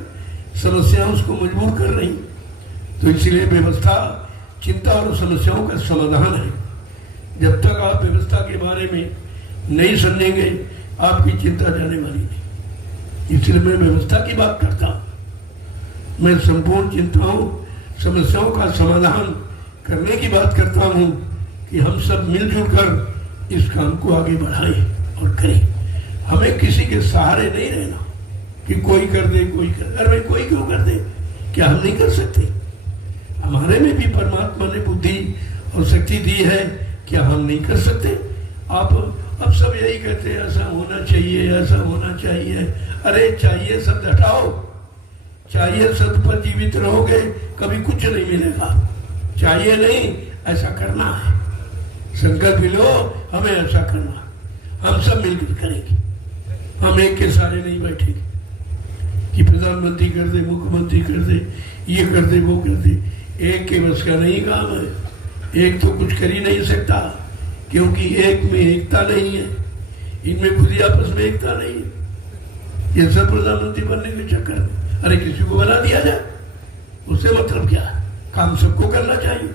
समस्याएं उसको मजबूर कर रही। तो इसलिए व्यवस्था चिंता और समस्याओं का समाधान है। जब तक आप व्यवस्था के बारे में नहीं समझेंगे आपकी चिंता जाने वाली नहीं। इसलिए मैं व्यवस्था की बात करता हूँ। मैं संपूर्ण चिंताओं समस्याओं का समाधान करने की बात करता हूँ कि हम सब मिलजुल कर इस काम को आगे बढ़ाएं और करें। हमें किसी के सहारे नहीं रहना कि कोई कर दे कोई कर दे। अरे भाई कोई क्यों कर दे, क्या हम नहीं कर सकते? हमारे में भी परमात्मा ने बुद्धि और शक्ति दी है, क्या हम नहीं कर सकते? आप अब सब यही कहते हैं ऐसा होना चाहिए, ऐसा होना चाहिए। अरे चाहिए शब्द हटाओ, चाहिए शब्द पर जीवित रहोगे कभी कुछ नहीं मिलेगा। चाहिए नहीं, ऐसा करना है। संकल्प लो हमें ऐसा करना, हम सब मिलकर करेंगे। हम एक के सारे नहीं बैठेंगे कि प्रधानमंत्री कर दे, मुख्यमंत्री कर दे, ये कर दे, वो कर दे। एक के बस का नहीं काम है। एक तो कुछ कर ही नहीं सकता, क्योंकि एक में एकता नहीं है। इनमें खुद ही आपस में एकता नहीं है। ये सब प्रधानमंत्री बनने के चक्कर में अरे किसी को बना दिया जाए, उससे मतलब क्या? काम सबको करना चाहिए,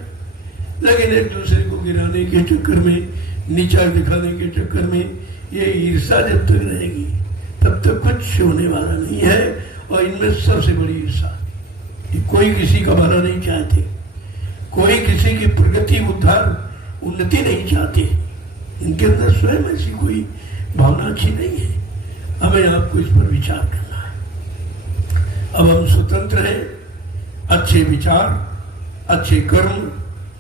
लेकिन एक दूसरे को गिराने के चक्कर में, नीचा दिखाने के चक्कर में ये ईर्षा जब तक रहेगी तब तक कुछ होने वाला नहीं है। और इनमें सबसे बड़ी ईर्षा, कोई किसी का भला नहीं चाहते, कोई किसी की प्रगति उद्धार उन्नति नहीं चाहते। इनके अंदर स्वयं ऐसी कोई भावना अच्छी नहीं है। हमें आपको इस पर विचार करना है। अब हम स्वतंत्र हैं, अच्छे विचार, अच्छे कर्म,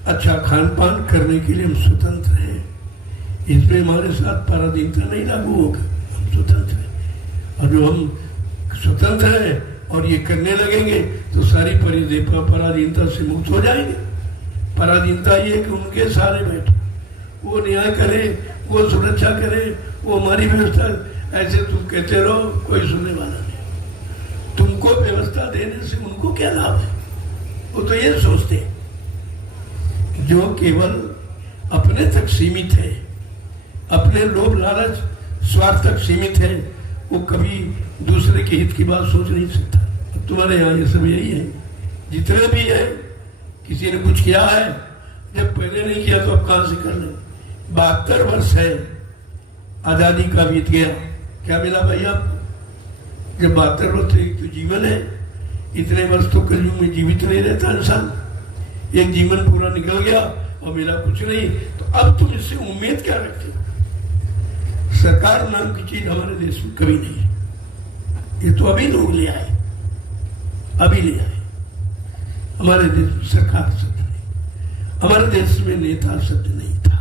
अच्छा खान पान करने के लिए हम स्वतंत्र हैं। इसमें हमारे साथ पराधीनता नहीं लागू होगा। हम स्वतंत्र हैं, और जो हम स्वतंत्र हैं और ये करने लगेंगे तो सारी पराधीनता से मुक्त हो जाएंगे। पराधीनता ये कि उनके सारे बैठे, वो न्याय करे, वो सुरक्षा करे, वो हमारी व्यवस्था। ऐसे तुम कहते रहो, कोई सुनने वाला नहीं। तुमको व्यवस्था देने से उनको क्या लाभ है? वो तो ये सोचते हैं जो केवल अपने तक सीमित है, अपने लोभ लालच स्वार्थ तक सीमित है, वो कभी दूसरे के हित की बात सोच नहीं सकता। तुम्हारे यहाँ ये सब यही है, जितने भी है। किसी ने कुछ किया है, जब पहले नहीं किया तो अब कहां से कर ले? 72 वर्ष है आजादी का बीत गया, क्या मिला भाई आपको? जब 72 वर्ष एक तो जीवन है, इतने वर्ष तो कलयुग में जीवित नहीं रहता इंसान। एक जीवन पूरा निकल गया और मिला कुछ नहीं, तो अब तुम इससे उम्मीद क्या रखते हो? सरकार नाम की चीज हमारे देश में कभी नहीं है। ये तो अभी लोग ले आए, अभी ले आए। हमारे देश में सरकार शब्द नहीं, हमारे देश में नेता शब्द नहीं था।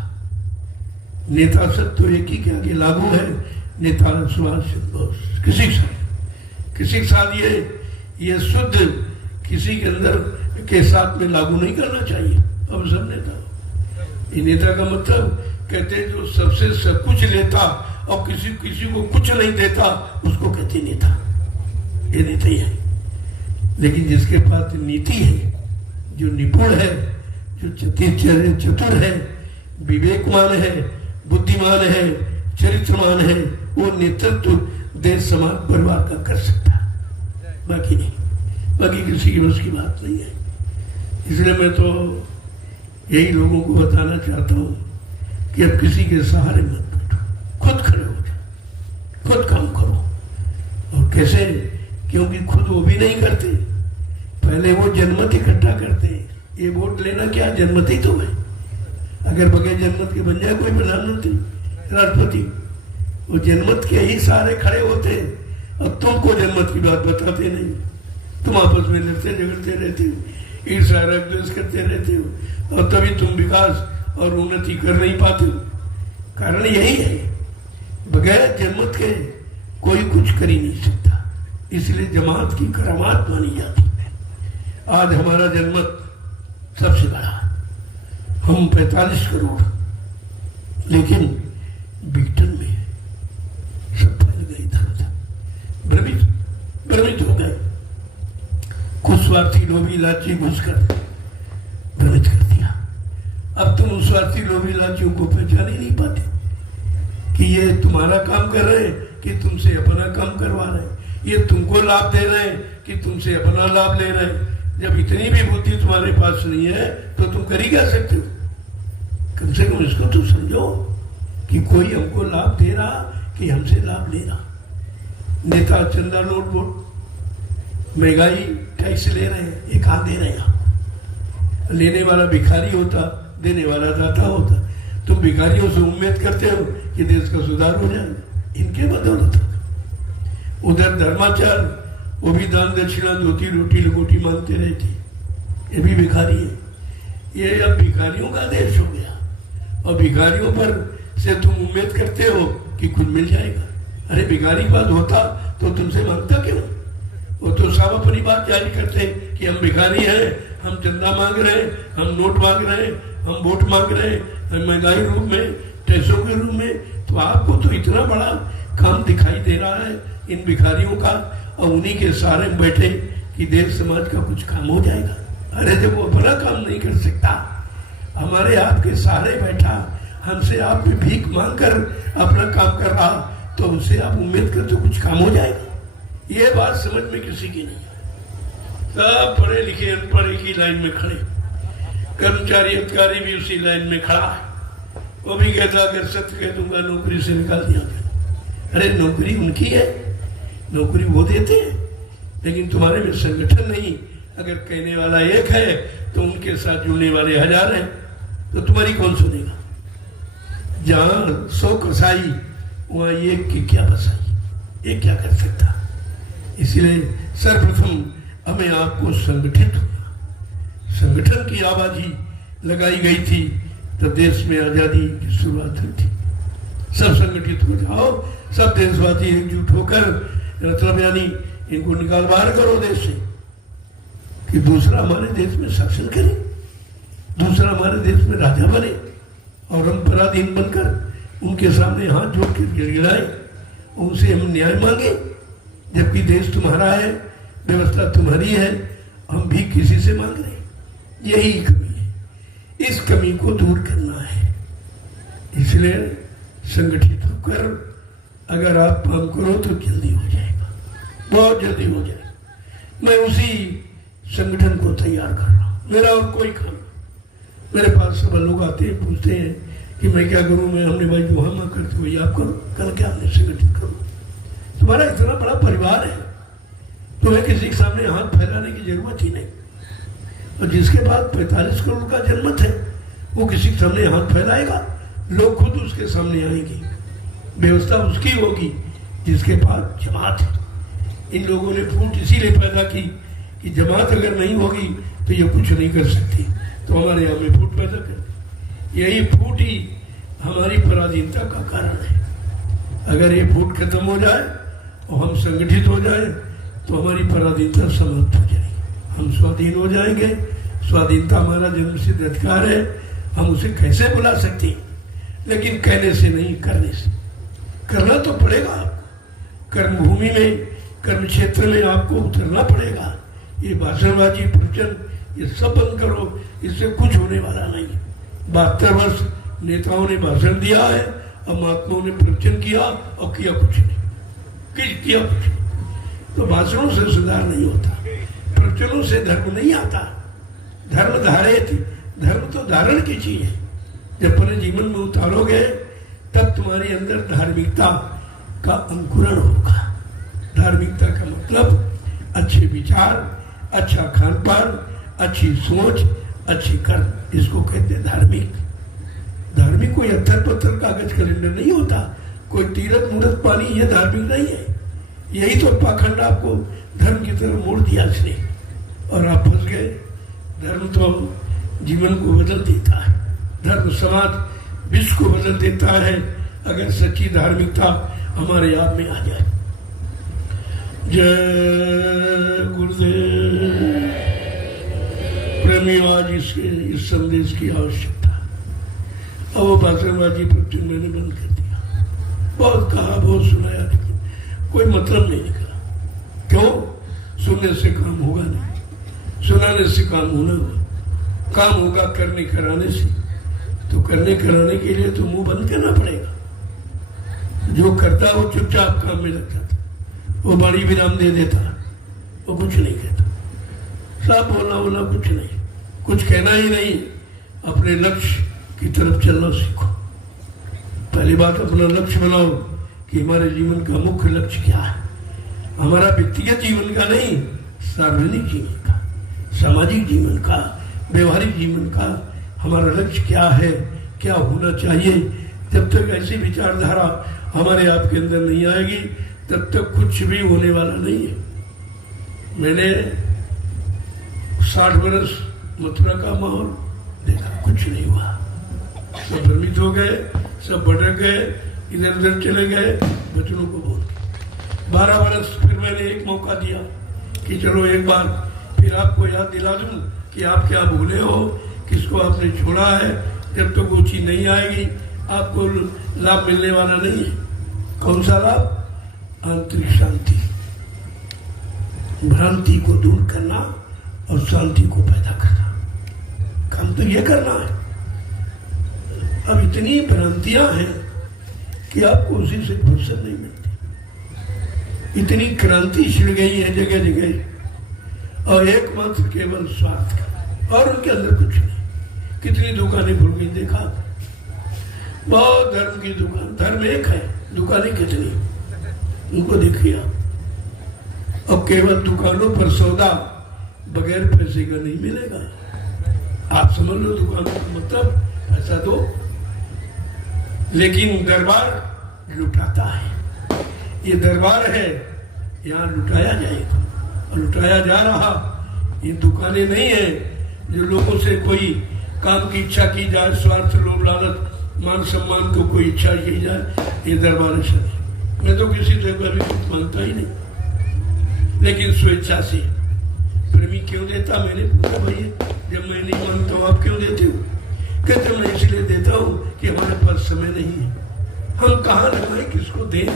नेता शब्द तो एक ही के आगे लागू है, नेता सुभाष चंद्र बोस। किसी के साथ ये शुद्ध किसी के अंदर के साथ में लागू नहीं करना चाहिए। अब सब नेता, ये नेता का मतलब कहते हैं जो सबसे सब कुछ लेता और किसी को कुछ नहीं देता, उसको कहते नेता। ये नेता ही है। लेकिन जिसके पास नीति है, जो निपुण है, जो चतुर है, विवेकवान है, बुद्धिमान है, चरित्रवान है, वो नेतृत्व देश समाज परिवार का कर सकता है, बाकी नहीं। बाकी किसी की बस की बात नहीं है। इसलिए मैं तो यही लोगों को बताना चाहता हूँ कि अब किसी के सहारे मत बैठो, खुद खड़े हो जाओ, खुद काम करो। और कैसे? क्योंकि खुद वो भी नहीं करते, पहले वो जनमत इकट्ठा करते हैं। ये वोट लेना क्या, जनमत ही तो है। अगर बगैर जनमत के बन जाए कोई प्रधानमंत्री, राष्ट्रपति, वो जनमत के ही सारे खड़े होते, अब तुमको जनमत की बात बताते नहीं। तुम आपस में लड़ते झगड़ते रहते हो, ईर्ष्या राग द्वेष करते रहते हो, और तभी तुम विकास और उन्नति कर नहीं पाते हो। कारण यही है, बगैर जनमत के कोई कुछ कर ही नहीं सकता, इसलिए जमात की करामात मानी जाती है। आज हमारा जनमत सबसे बड़ा, हम 45 करोड़, लेकिन बीटन में सब फैल गए, इधर भ्रमित हो गए। कुछ स्वार्थी लोभी लाची घुसकर भ्रमित कर दिया। अब तुम उस स्वार्थी लोभी लाचियों को पहचान ही नहीं पाते कि ये तुम्हारा काम कर रहे हैं कि तुमसे अपना काम करवा रहे हैं, ये तुमको लाभ दे रहे हैं कि तुमसे अपना लाभ ले रहे हैं। जब इतनी भी बुद्धि तुम्हारे पास नहीं है तो तुम कर ही क्या सकते हो? कम से कम इसको तो समझो कि कोई हमको लाभ दे रहा कि हमसे लाभ ले रहा। नेता चंदा नोट वोट महंगाई टैक्स ले रहे हैं, एक हाथ दे रहे हैं। लेने वाला भिखारी होता, देने वाला दाता होता। तुम भिखारियों से उम्मीद करते हो कि देश का सुधार हो जाएगा, इनके बदौलत। उधर धर्माचार, वो भी दान दक्षिणा धोती रोटी लंगोटी मांगते रहते, ये भी भिखारी है। ये अब भिखारियों का देश हो गया, और भिखारियों पर से तुम उम्मीद करते हो कि कुछ मिल जाएगा। अरे भिखारी बात होता तो तुमसे मांगता क्यों? वो तो सब अपनी बात जारी करते कि हम भिखारी हैं, हम चंदा मांग रहे हैं, हम नोट मांग रहे हैं, हम वोट मांग रहे हैं, हम महंगाई रूप में, टैक्सों के रूप में। तो आपको तो इतना बड़ा काम दिखाई दे रहा है इन भिखारियों का, और उन्हीं के सहारे बैठे कि देश समाज का कुछ काम हो जाएगा। अरे जब वो अपना काम नहीं कर सकता, हमारे आपके सहारे बैठा, हमसे आप भी भीख मांग कर अपना काम कर रहा, तो उससे आप उम्मीद करते कुछ काम हो जाएगा? ये बात समझ में किसी की नहीं है। सब पढ़े लिखे अनपढ़ एक ही लाइन में खड़े, कर्मचारी अधिकारी भी उसी लाइन में खड़ा है। वो भी कहता अगर सत्य कह दूंगा नौकरी से निकाल दिया। अरे नौकरी उनकी है, नौकरी वो देते हैं, लेकिन तुम्हारे में संगठन नहीं। अगर कहने वाला एक है तो उनके साथ जुड़ने वाले 1000 हैं, तो तुम्हारी कौन सुनेगा? जहां 100 कसाई वहां एक की क्या बसाई, ये क्या कर सकता? इसलिए सर्वप्रथम हमें आपको संगठित होना, संगठन की आवाज़ी लगाई गई थी तब देश में आजादी की शुरुआत हुई थी। सब संगठित हो जाओ, सब देशवासी एकजुट होकर, मतलब यानी इनको निकाल बाहर करो देश से, कि दूसरा हमारे देश में शासन करे, दूसरा हमारे देश में राजा बने, और हम पराधीन बनकर उनके सामने हाथ जोड़ के गिड़गिड़ाए, उनसे हम न्याय मांगे, जबकि देश तुम्हारा है, व्यवस्था तुम्हारी है, हम भी किसी से मांग रहे हैं। यही कमी है, इस कमी को दूर करना है। इसलिए संगठित होकर अगर आप काम करो तो जल्दी हो जाएगा, बहुत जल्दी हो जाएगा। मैं उसी संगठन को तैयार कर रहा हूँ, मेरा और कोई काम। मेरे पास सब लोग आते हैं, पूछते हैं कि मैं क्या करूं? मैं हमने भाई जो हम करते वही आप करो, कल क्या हमने संगठित करो। तुम्हारा इतना बड़ा परिवार है, तुम्हें किसी के सामने हाथ फैलाने की जरूरत ही नहीं। और जिसके पास 45 करोड़ का जनमत है वो किसी के सामने हाथ फैलाएगा? लोग खुद उसके सामने आएंगे, व्यवस्था उसकी होगी जिसके पास जमात है। इन लोगों ने फूट इसीलिए पैदा की कि जमात अगर नहीं होगी तो ये कुछ नहीं कर सकती, तो हमारे यहाँ में फूट पैदा कर। यही फूट ही हमारी पराधीनता का कारण है। अगर ये फूट खत्म हो जाए और हम संगठित हो जाए तो हमारी पराधीनता समाप्त हो जाएगी, हम स्वाधीन हो जाएंगे। स्वाधीनता हमारा जन्मसिद्ध अधिकार है, हम उसे कैसे बुला सकते हैं? लेकिन कहने से नहीं, करने से। करना तो पड़ेगा, कर्म भूमि में, कर्म क्षेत्र में आपको उतरना पड़ेगा। ये भाषणबाजी, प्रवचन, ये सब बंद करो, इससे कुछ होने वाला नहीं। 72 वर्ष नेताओं ने भाषण दिया है और महात्माओं ने प्रवचन किया और किया कुछ नहीं, किया कुछ नहीं। तो भाषणों से सुधार नहीं होता, प्रवचनों से धर्म नहीं आता। धर्म धारित, धर्म तो धारण की चीज है। जब अपने जीवन में उतारोगे तब तुम्हारे अंदर धार्मिकता का अंकुरण होगा। धार्मिकता का मतलब अच्छे विचार, अच्छा खान पान, अच्छी सोच, अच्छी कर्म, इसको कहते हैं धार्मिक। धार्मिक कोई अत्तर पत्थर कागज कैलेंडर नहीं होता, कोई तीरथ मूर्त पानी, ये धार्मिक नहीं है। यही तो पाखंड आपको धर्म की तरफ मोड़ दिया इसने, और आप फंस गए। धर्म तो जीवन को बदल देता है, धर्म समाज विश्व को बदल देता है, अगर सच्ची धार्मिकता हमारे आप में आ जाए। जय गुरुदेव। प्रेमी, आज इस संदेश की आवश्यकता। अब वो भाषणबाजी प्रत्युन मैंने बंद कर दिया। बहुत कहा, बहुत सुनाया, लेकिन कोई मतलब नहीं निकला। क्यों? सुनने से काम होगा नहीं, सुनाने से काम होना होगा। काम होगा करने कराने से। तो करने कराने के लिए तो मुंह बंद करना पड़ेगा। जो करता वो चुपचाप काम में लग जाता, वो बड़ी विराम दे देता, वो कुछ नहीं कहता। साफ बोलना कुछ नहीं, कुछ कहना ही नहीं। अपने लक्ष्य की तरफ चलना सीखो। पहली बात, अपना लक्ष्य बनाओ कि हमारे जीवन का मुख्य लक्ष्य क्या है। हमारा व्यक्तिगत जीवन का नहीं, सार्वजनिक जीवन का, सामाजिक जीवन का, व्यवहारिक जीवन का हमारा लक्ष्य क्या है, क्या होना चाहिए। जब तक ऐसी विचारधारा हमारे आपके अंदर नहीं आएगी, तब तक कुछ भी होने वाला नहीं है। मैंने 60 वर्ष मथुरा का माहौल देखा, कुछ नहीं हुआ। सब भ्रमित हो गए, सब भटक गए, इधर उधर चले गए बचनों को बोल के। 12 वर्ष फिर मैंने एक मौका दिया कि चलो एक बार फिर आपको याद दिला दूं कि आप क्या भूले हो, किसको आपने छोड़ा है। जब तक वो चीज नहीं आएगी आपको लाभ मिलने वाला नहीं है। कौन सा लाभ? आंतरिक शांति, भ्रांति को दूर करना और शांति को पैदा करना। काम तो ये करना है। अब इतनी भ्रांतियां हैं कि आपको उसी से फुर्सत नहीं मिलती। इतनी क्रांति छिड़ गई है जगह जगह, और एकमात्र केवल स्वार्थ का, और उनके अंदर कुछ नहीं। कितनी दुकानें खुल गई देखा, बहुत धर्म की दुकान। धर्म एक है, दुकानें कितनी, उनको देखिए आप। अब केवल दुकानों पर सौदा बगैर पैसे का नहीं मिलेगा। आप समझ लो दुकानों का मतलब ऐसा दो। लेकिन दरबार लुटाता है। ये दरबार है, यहाँ लुटाया जाएगा और लुटाया जा रहा। ये दुकानें नहीं है जो लोगों से कोई काम की इच्छा की जाए, स्वार्थ, लोभ, लालच, मान सम्मान को कोई इच्छा की जाए। ये दरबार ऐसा नहीं। मैं तो किसी देवता भी कुछ मानता ही नहीं, लेकिन स्वेच्छा से। प्रेमी क्यों देता? मैंने पूछा, भाई जब मैं नहीं मानता हूँ आप क्यों देते हो? कहते मैं इसलिए देता हूँ कि हमारे पास समय नहीं है। हम कहाँ लगाएं, किसको दें?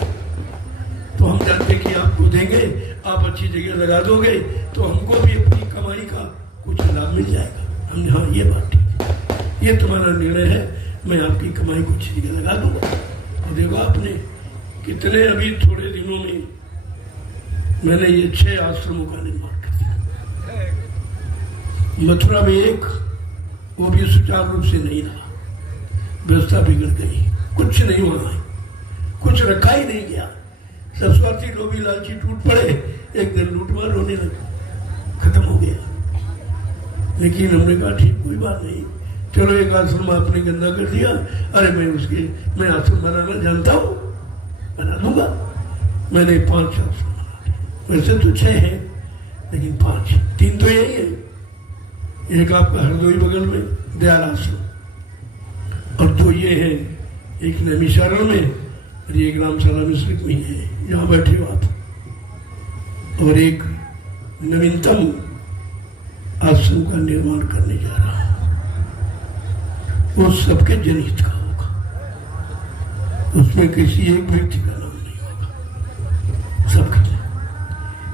तो हम जानते कि आपको देंगे, आप अच्छी जगह लगा दोगे तो हमको भी अपनी कमाई का कुछ लाभ मिल जाएगा। हम हाँ, ये बात ठीक है, ये तुम्हारा निर्णय है, मैं आपकी कमाई को अच्छी जगह लगा दूंगा। और देखो आपने कितने अभी थोड़े दिनों में मैंने ये 6 आश्रमों का निर्माण कर दिया। मथुरा में एक, वो भी सुचारू रूप से नहीं रहा, व्यवस्था बिगड़ गई, कुछ नहीं हुआ, कुछ रखा ही नहीं गया। सब स्वार्थी, लोभी, लालची टूट पड़े, एक दिन लूटमार होने लगा, खत्म हो गया। लेकिन हमने कहा ठीक, कोई बात नहीं, चलो एक आश्रम आपने गंदा कर दिया, अरे मैं आश्रम बनाना जानता हूँ, बना दूंगा। मैंने 5 आश्रम बना दिए। वैसे तो 6 है, लेकिन 5, 3 तो यही है। एक आपका हरदोई बगल में दयाल आश्रम, और 2 ये है, एक नैमिषारण में और एक रामशाला मिश्रित में है, यहाँ बैठे हो आप, और एक नवीनतम आश्रम का निर्माण करने जा रहा हूं। वो सबके जनहित का होगा, उसमें किसी एक व्यक्ति का नाम नहीं होगा, सबके लिए।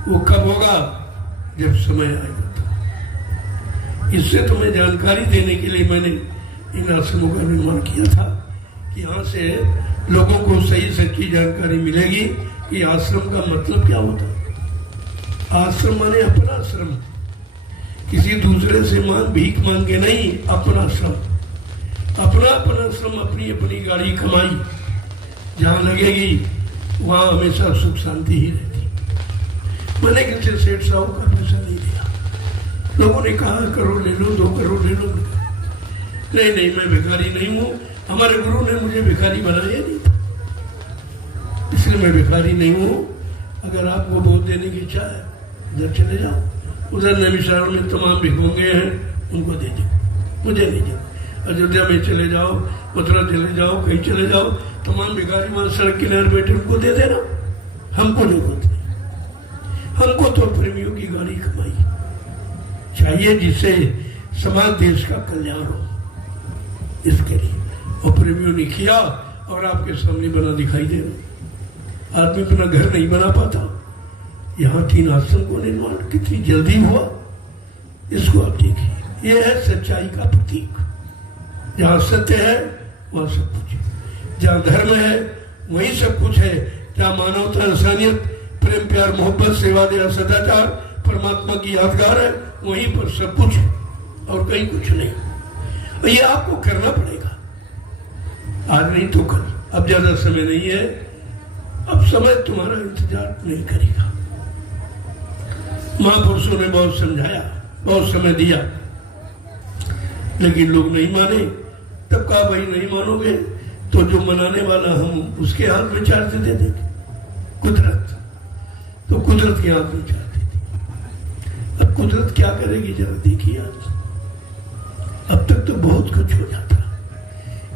वो कब होगा? जब समय आएगा। इससे तुम्हें जानकारी देने के लिए मैंने इन आश्रमों का निर्माण किया था कि यहाँ से लोगों को सही सच्ची जानकारी मिलेगी कि आश्रम का मतलब क्या होता है। आश्रम माने अपना आश्रम, किसी दूसरे से भीख मांग के नहीं, अपना आश्रम, अपना आश्रम, अपनी अपनी गाड़ी कमाई जहाँ लगेगी वहाँ हमेशा सुख शांति ही रहती। मैंने किसी सेठ साहब का पैसा नहीं दिया। लोगों ने कहा करोड़ ले लो, 2 करोड़ ले लो। नहीं, मैं भिखारी नहीं हूँ, हमारे गुरु ने मुझे भिखारी बनाया नहीं था। इसलिए मैं भिखारी नहीं हूँ। अगर आपको वोट देने की इच्छा है उधर चले जाओ, उधर नैमिषारण्य में तमाम भिखमंगे हैं, उनको दे दो, मुझे नहीं दो। अयोध्या में चले जाओ, मथुरा चले जाओ, कहीं चले जाओ, तमाम भिखारी वहां सड़क किनारे बैठे, उनको दे देना। हमको जरूरत नहीं, हमको तो प्रेमियों की गाड़ी कमाई चाहिए जिससे समाज देश का कल्याण हो, इसके लिए। और प्रेमियों ने किया और आपके सामने बना दिखाई दे रहा। आदमी अपना घर नहीं बना पाता, यहाँ 3 आश्रम को निर्माण कितनी जल्दी हुआ, इसको आप देखिए। ये है सच्चाई का प्रतीक। जहाँ सत्य है वहाँ सब कुछ है, जहाँ धर्म है वही सब कुछ है, जहाँ मानवता, इंसानियत, प्रेम, प्यार, मोहब्बत, सेवा, दया, सदाचार, परमात्मा की यादगार है, वहीं पर सब कुछ है और कहीं कुछ नहीं। और ये आपको करना पड़ेगा, आज नहीं तो कल। अब ज्यादा समय नहीं है, अब समय तुम्हारा इंतजार नहीं करेगा। महापुरुषों ने बहुत समझाया, बहुत समय दिया, लेकिन लोग नहीं माने। तब कहा भाई नहीं मानोगे तो जो मनाने वाला हम उसके हाथ में चार्ज दे देंगे, कुदरत। तो कुदरत के हाथ में चार्ज दे देंगे। अब कुदरत क्या करेगी जरा देखिए। अब तक तो बहुत कुछ हो जाता,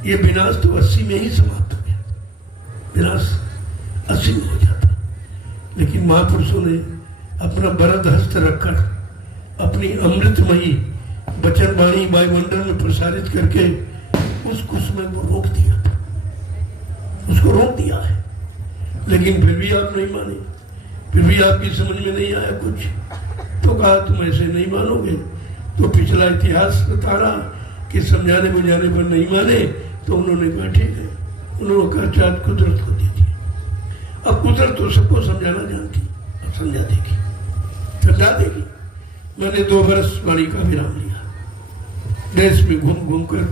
ये विनाश तो 80 में ही समाप्त हो गया, विनाश 80 में हो जाता। लेकिन महापुरुषों ने अपना वरद हस्त रखकर अपनी अमृतमयी वचन वाणी वायुमंडल में प्रसारित करके उस कुसुम को रोक दिया था, उसको रोक दिया है। लेकिन फिर भी आप नहीं माने, फिर भी आपकी समझ में नहीं आया कुछ, तो कहा तुम ऐसे नहीं मानोगे। तो पिछला इतिहास बता रहा कि समझाने बुझाने पर नहीं माने, तो उन्होंने कहा ठीक है, उन्होंने कहा चार्ज कुदरत को दे दिया। अब कुदरत तो सबको समझाना जानती, अब समझा देगी, समझा देगी। मैंने 2 वर्ष वाणी का विराम लिया, देश में घूम घूम कर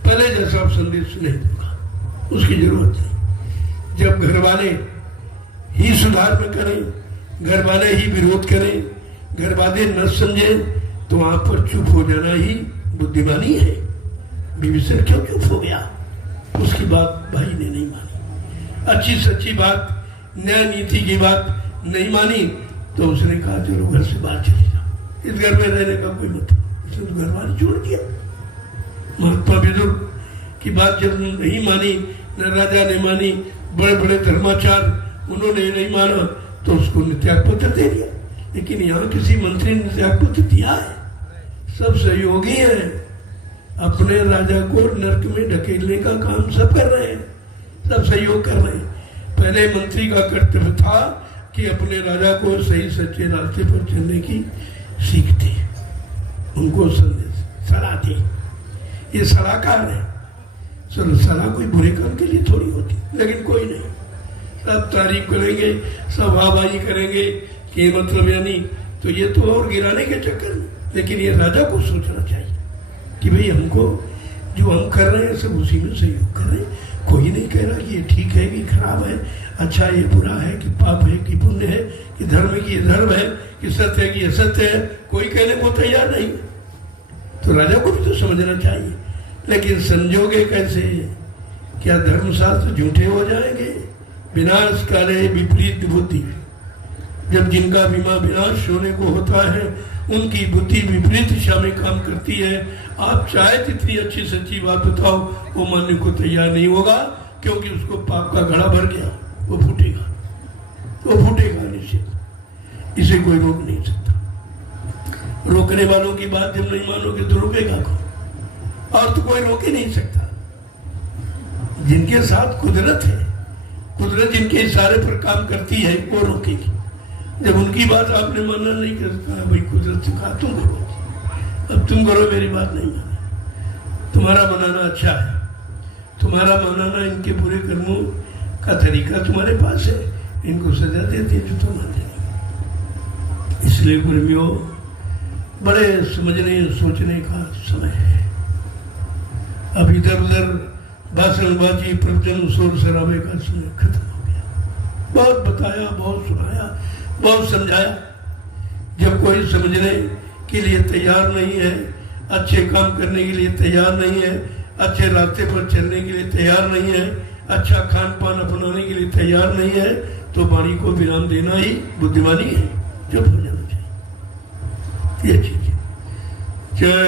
पहले जैसा संदेश नहीं दूंगा, उसकी जरूरत नहीं। जब घर वाले ही सुधार में करें, घर वाले ही विरोध करें, घर वाले न समझे, तो वहां पर चुप हो जाना ही बुद्धिमानी है। विभीषण क्यों चुप हो गया? उसकी बात भाई ने नहीं मानी, अच्छी सच्ची बात, न्याय नीति की बात नहीं मानी, तो उसने कहा चलो घर से बाहर चले जाओ, इस घर में रहने का कोई मतलब। उसने तो घर वाले छोड़ दिया। महात्मा विदुर की बात जब नहीं मानी, न राजा ने मानी, बड़े बड़े धर्माचार उन्होंने नहीं माना, तो उसको त्याग पत्र दे दिया। लेकिन यहाँ किसी मंत्री ने त्याग पत्र दिया है? सब सहयोगी हैं, अपने राजा को नरक में ढकेलने का काम सब कर रहे हैं, सब सहयोग कर रहे हैं। पहले मंत्री का कर्तव्य था कि अपने राजा को सही सच्चे रास्ते पर चलने की सीख दे, उनको संदेश सलाह दे। ये सलाहकार है, चलो सलाह कोई बुरे काम के लिए थोड़ी होती, लेकिन कोई नहीं, सब तारीफ करेंगे, सब वाहवाही करेंगे कि मतलब यानी, तो ये तो और गिराने के चक्कर में। लेकिन ये राजा को सोचना चाहिए कि भाई हमको जो हम कर रहे हैं सब उसी में सहयोग कर रहे हैं। कोई नहीं कह रहा कि ये ठीक है कि खराब है, अच्छा ये बुरा है कि पाप है कि पुण्य है, कि धर्म है कि ये धर्म है, कि सत्य है कि ये सत्य है, कोई कहने को तैयार नहीं। तो राजा को भी तो समझना चाहिए। लेकिन समझोगे कैसे? क्या धर्मशास्त्र झूठे हो जाएंगे? विनाश काले विपरीत बुद्धि, जब जिनका विनाश होने को होता है उनकी बुद्धि विपरीत दिशा में काम करती है। आप चाहे जितनी अच्छी सच्ची बात बताओ, वो मानने को तैयार नहीं होगा, क्योंकि उसको पाप का घड़ा भर गया, वो फूटेगा, वो फूटेगा निश्चित। इसे कोई रोक नहीं सकता। रोकने वालों की बात जब नहीं मानोगे तो रोकेगा कौन? और तो कोई रोक ही नहीं सकता। जिनके साथ कुदरत है, कुदरत जिनके इशारे पर काम करती है, वो रोकेगी। जब उनकी बात आपने मानना नहीं करता, भाई कुदरत से कहा तुम करो, अब तुम करो, मेरी बात नहीं माने। तुम्हारा मनाना अच्छा है, तुम्हारा मनाना इनके बुरे कर्मों का तरीका तुम्हारे पास है, इनको सजा देती है जो तुम मानते नहीं। इसलिए प्रेमियों, बड़े समझने सोचने का समय है। अब इधर उधर भाषणबाजी, प्रवचन, शोर शराबे का समय खत्म हो गया। बहुत बताया, बहुत सुनाया, बहुत समझाया। जब कोई समझने के लिए तैयार नहीं है, अच्छे काम करने के लिए तैयार नहीं है, अच्छे रास्ते पर चलने के लिए तैयार नहीं है, अच्छा खान पान अपनाने के लिए तैयार नहीं है तो वाणी को विराम देना ही बुद्धिमानी है, चुप हो जाना चाहिए। ये चीज जय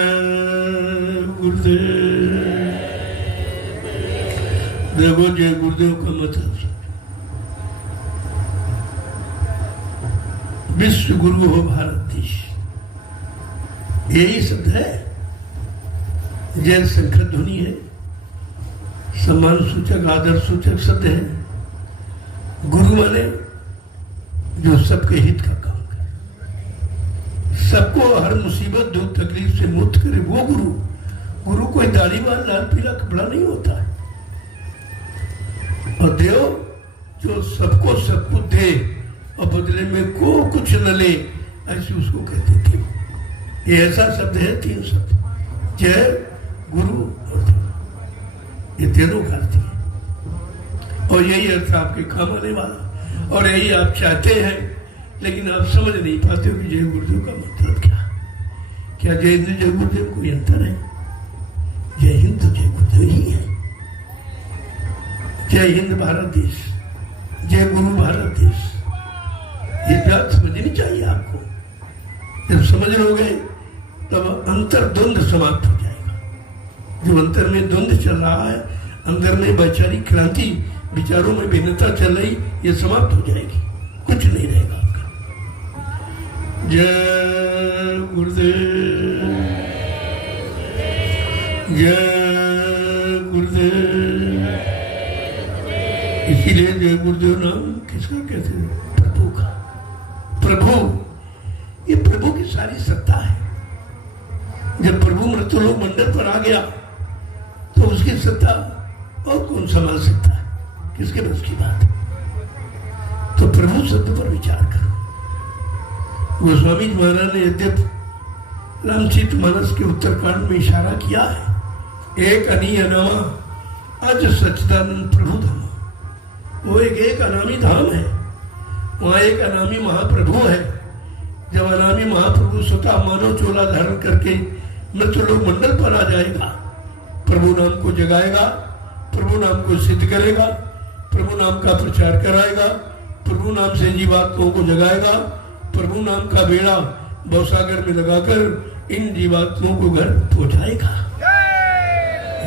गुरुदेव। देखो जय गुरुदेव का मतलब विश्व गुरु हो भारत देश, यही शब्द है। जय शंकर ध्वनि है, सम्मान सूचक आदर सूचक शब्द है। गुरु माने जो सबके हित का काम करे, सबको हर मुसीबत दुख तकलीफ से मुक्त करे, वो गुरु। गुरु कोई दाढ़ी वाला लाल पीला कपड़ा नहीं होता है। और देव जो सबको सब कुछ दे और बदले में को कुछ न ले, ऐसे उसको कहते थे। ये ऐसा शब्द है, 3 शब्द, जय गुरु और देव, ये तीनों का अर्थ है। और यही अर्थ आपके काम आने वाला, और यही आप चाहते हैं, लेकिन आप समझ नहीं पाते हो कि जय गुरुदेव का मतलब क्या। जय हिंद जय गुरुदेव कोई अंतर है? जय हिंद तो जय गुरुदेव ही है। जय हिंद भारत देश, जय गुरु भारत देश, ये बात समझनी चाहिए आपको। जब समझ लोगे तब अंतर द्वंद्व समाप्त हो जाएगा। जो अंतर में द्वंद्व चल रहा है, अंदर में वैचारिक क्रांति, विचारों में भिन्नता चल रही, ये समाप्त हो जाएगी, कुछ नहीं रहेगा आपका। जय गुरुदेव, जय गुरुदेव। इसीलिए जय गुरुदेव नाम किसका कहते हैं? प्रभु का। प्रभु, ये प्रभु की सारी सत्ता है। जब प्रभु मृत्युलोक मंडल पर आ गया तो उसकी सत्ता और कौन संभाल सकता है? किसके बस की बात? तो प्रभु शब्द पर विचार करो। गोस्वामी जी महाराज ने यद्यप रामचरित मानस के उत्तरकांड में इशारा किया है, एक अनी अनामा अज सच्चिदानंद प्रभु धाम, वो एक अनामी धाम है, वहां एक अनामी महाप्रभु है। जब अनामी महाप्रभु स्वतः मानव चोला धारण करके मृत्युलोक मंडल पर आ जाएगा, प्रभु नाम को जगाएगा, प्रभु नाम को सिद्ध करेगा, प्रभु नाम का प्रचार कराएगा, प्रभु नाम से जीवात्माओं को जगाएगा, प्रभु नाम का बेड़ा भवसागर में लगाकर इन जीवात्माओं को घर पहुंचाएगा।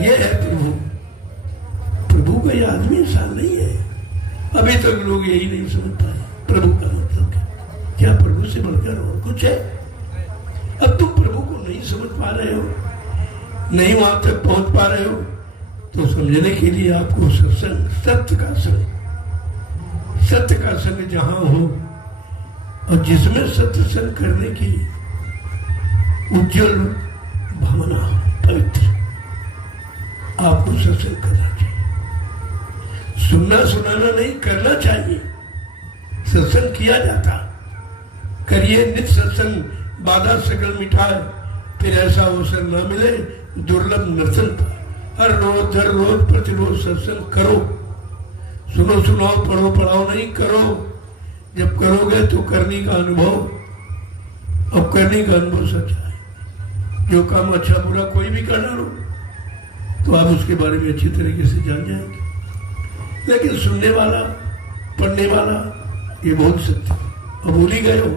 ये है प्रभु। प्रभु का यह आदमी इंसान नहीं है। अभी तक लोग यही नहीं समझ पाए प्रभु का मतलब क्या। प्रभु से बढ़कर और कुछ है? अब तुम प्रभु को नहीं समझ पा रहे हो, नहीं वहां तक पहुंच पा रहे हो, तो समझने के लिए आपको सत्संग, सत्य का संग, सत्य का संग जहां हो और जिसमें सत्य संग करने की उज्जवल भावना हो, पवित्र, आपको सत्संग करना चाहिए। सुनना सुनाना नहीं, करना चाहिए। सत्संग किया जाता, करिए नित्य सत्संग, बाधा सकल मिठाए, फिर ऐसा अवसर न मिले दुर्लभ नर्तन पर। हर रोज हर रोज प्रतिरोज सत्संग करो, सुनो सुनाओ, पढ़ो पढ़ाओ नहीं, करो। जब करोगे तो करने का अनुभव, अब करने का अनुभव सच्चा है। जो काम अच्छा बुरा कोई भी करना हो तो आप उसके बारे में अच्छी तरीके से जान जाएंगे। लेकिन सुनने वाला, पढ़ने वाला, ये बहुत सत्य और भूल ही गए हो।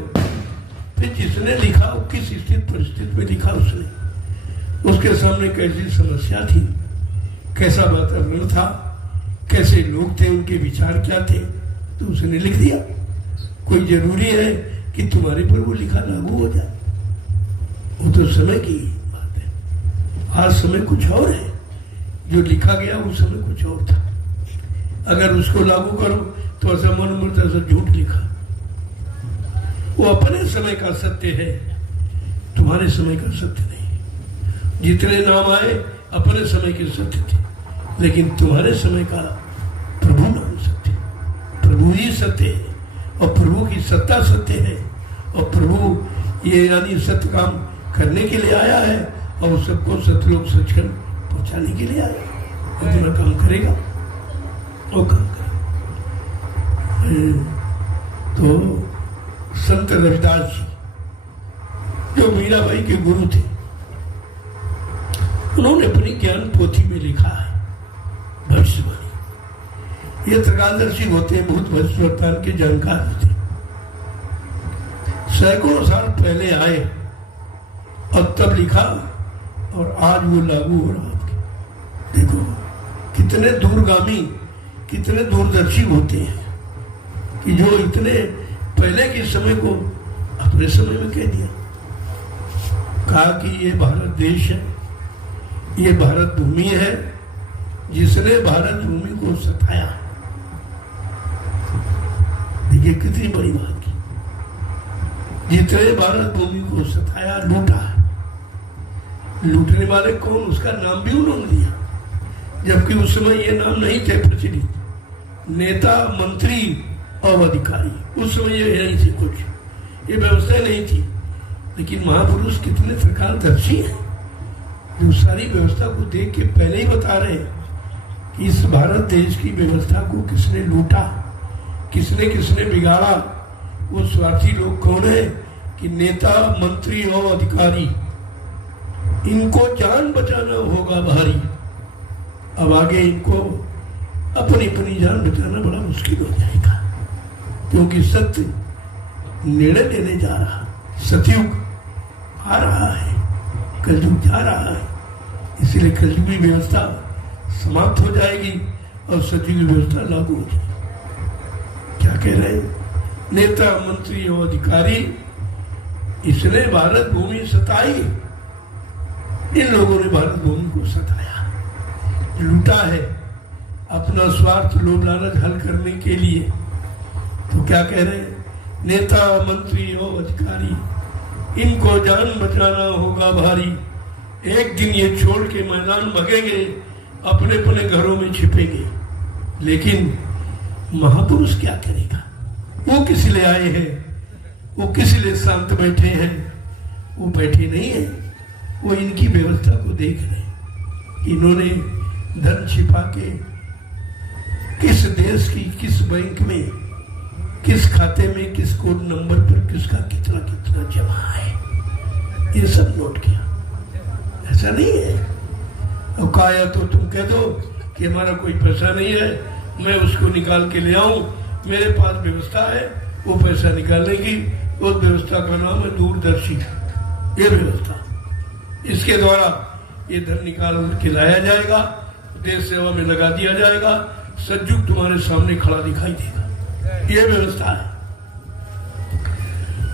फिर जिसने लिखा, किस स्थिति परिस्थिति में लिखा उसने, उसके सामने कैसी समस्या थी, कैसा वातावरण था, कैसे लोग थे, उनके विचार क्या थे, तो उसने लिख दिया। कोई जरूरी है कि तुम्हारे पर वो लिखा लागू हो जाए? वो तो समय की बात है। आज समय कुछ और है, जो लिखा गया उस समय कुछ और था। अगर उसको लागू करो तो ऐसा मन मरता, ऐसा झूठ लिखा। वो अपने समय का सत्य है, तुम्हारे समय का सत्य नहीं। जितने नाम आए अपने समय के सत्य थे, लेकिन तुम्हारे समय का प्रभु नाम सत्य, प्रभु ही सत्य है और प्रभु की सत्ता सत्य है। और प्रभु ये यानी सत्य काम करने के लिए आया है और सबको सतलोक सचखंड पहुंचाने के लिए आया। अपना काम करेगा वो काम करेगा। तो संत रविदास जी जो मीराबाई के गुरु थे, उन्होंने अपनी ज्ञान पोथी में लिखा है भविष्यवाणी। ये त्रिकालदर्शी होते हैं, भूत भविष्य वर्तमान के जानकार होते हैं। सैकड़ों साल पहले आए और तब लिखा और आज वो लागू हो रहा है। देखो कितने दूरगामी, कितने दूरदर्शी होते हैं कि जो इतने पहले के समय को अपने समय में कह दिया। कहा कि ये भारत देश है, ये भारत भूमि है, जिसने भारत भूमि को सताया। देखिए कितनी बड़ी बात की, जिसने भारत भूमि को सताया, लूटा। लूटने वाले कौन, उसका नाम भी उन्होंने दिया, जबकि उस समय ये नाम नहीं थे प्रचलित। नेता, मंत्री और अधिकारी, उस समय ये नहीं थे, कुछ ये व्यवस्था नहीं थी। लेकिन महापुरुष कितने त्रिकालदर्शी हैं, जो सारी व्यवस्था को देख के पहले ही बता रहे हैं कि इस भारत देश की व्यवस्था को किसने लूटा, किसने किसने बिगाड़ा। वो स्वार्थी लोग कौन है कि नेता, मंत्री और अधिकारी, इनको जान बचाना होगा भारी। अब आगे इनको अपनी अपनी जान बचाना बड़ा मुश्किल हो जाएगा, क्योंकि सत्य निर्णय लेने जा रहा। सतयुग आ रहा है, कलयुग जा रहा है, इसीलिए कलयुगी व्यवस्था समाप्त हो जाएगी और सतयुगी व्यवस्था लागू हो जाएगी। क्या कह रहे हैं? नेता, मंत्री और अधिकारी, इसने भारत भूमि सताई। इन लोगों ने भारत भूमि को सताया, लूटा है अपना स्वार्थ, लोभ लालच हल करने के लिए। तो क्या कह रहे हैं? नेता, मंत्री और अधिकारी, इनको जान बचाना होगा भारी। एक दिन ये छोड़ के मैदान भगेंगे, अपने अपने घरों में छिपेंगे। लेकिन महापुरुष क्या करेगा? वो किस लिए आए हैं? वो किस लिए शांत बैठे हैं? वो बैठे नहीं है, वो इनकी व्यवस्था को देख रहे हैं। इन्होंने धन छिपा के किस देश की, किस बैंक में, किस खाते में, किस कोड नंबर पर किसका कितना कितना जमा है, ये सब नोट किया। ऐसा नहीं है। अब कहा या तो तुम कह दो कि हमारा कोई पैसा नहीं है, मैं उसको निकाल के ले आऊं, मेरे पास व्यवस्था है, वो पैसा निकालेगी। उस व्यवस्था का नाम है दूरदर्शी। ये व्यवस्था, इसके द्वारा ये धन निकाल के लाया जाएगा, देश सेवा में लगा दिया जाएगा, सतयुग तुम्हारे सामने खड़ा दिखाई देगा। ये व्यवस्था है।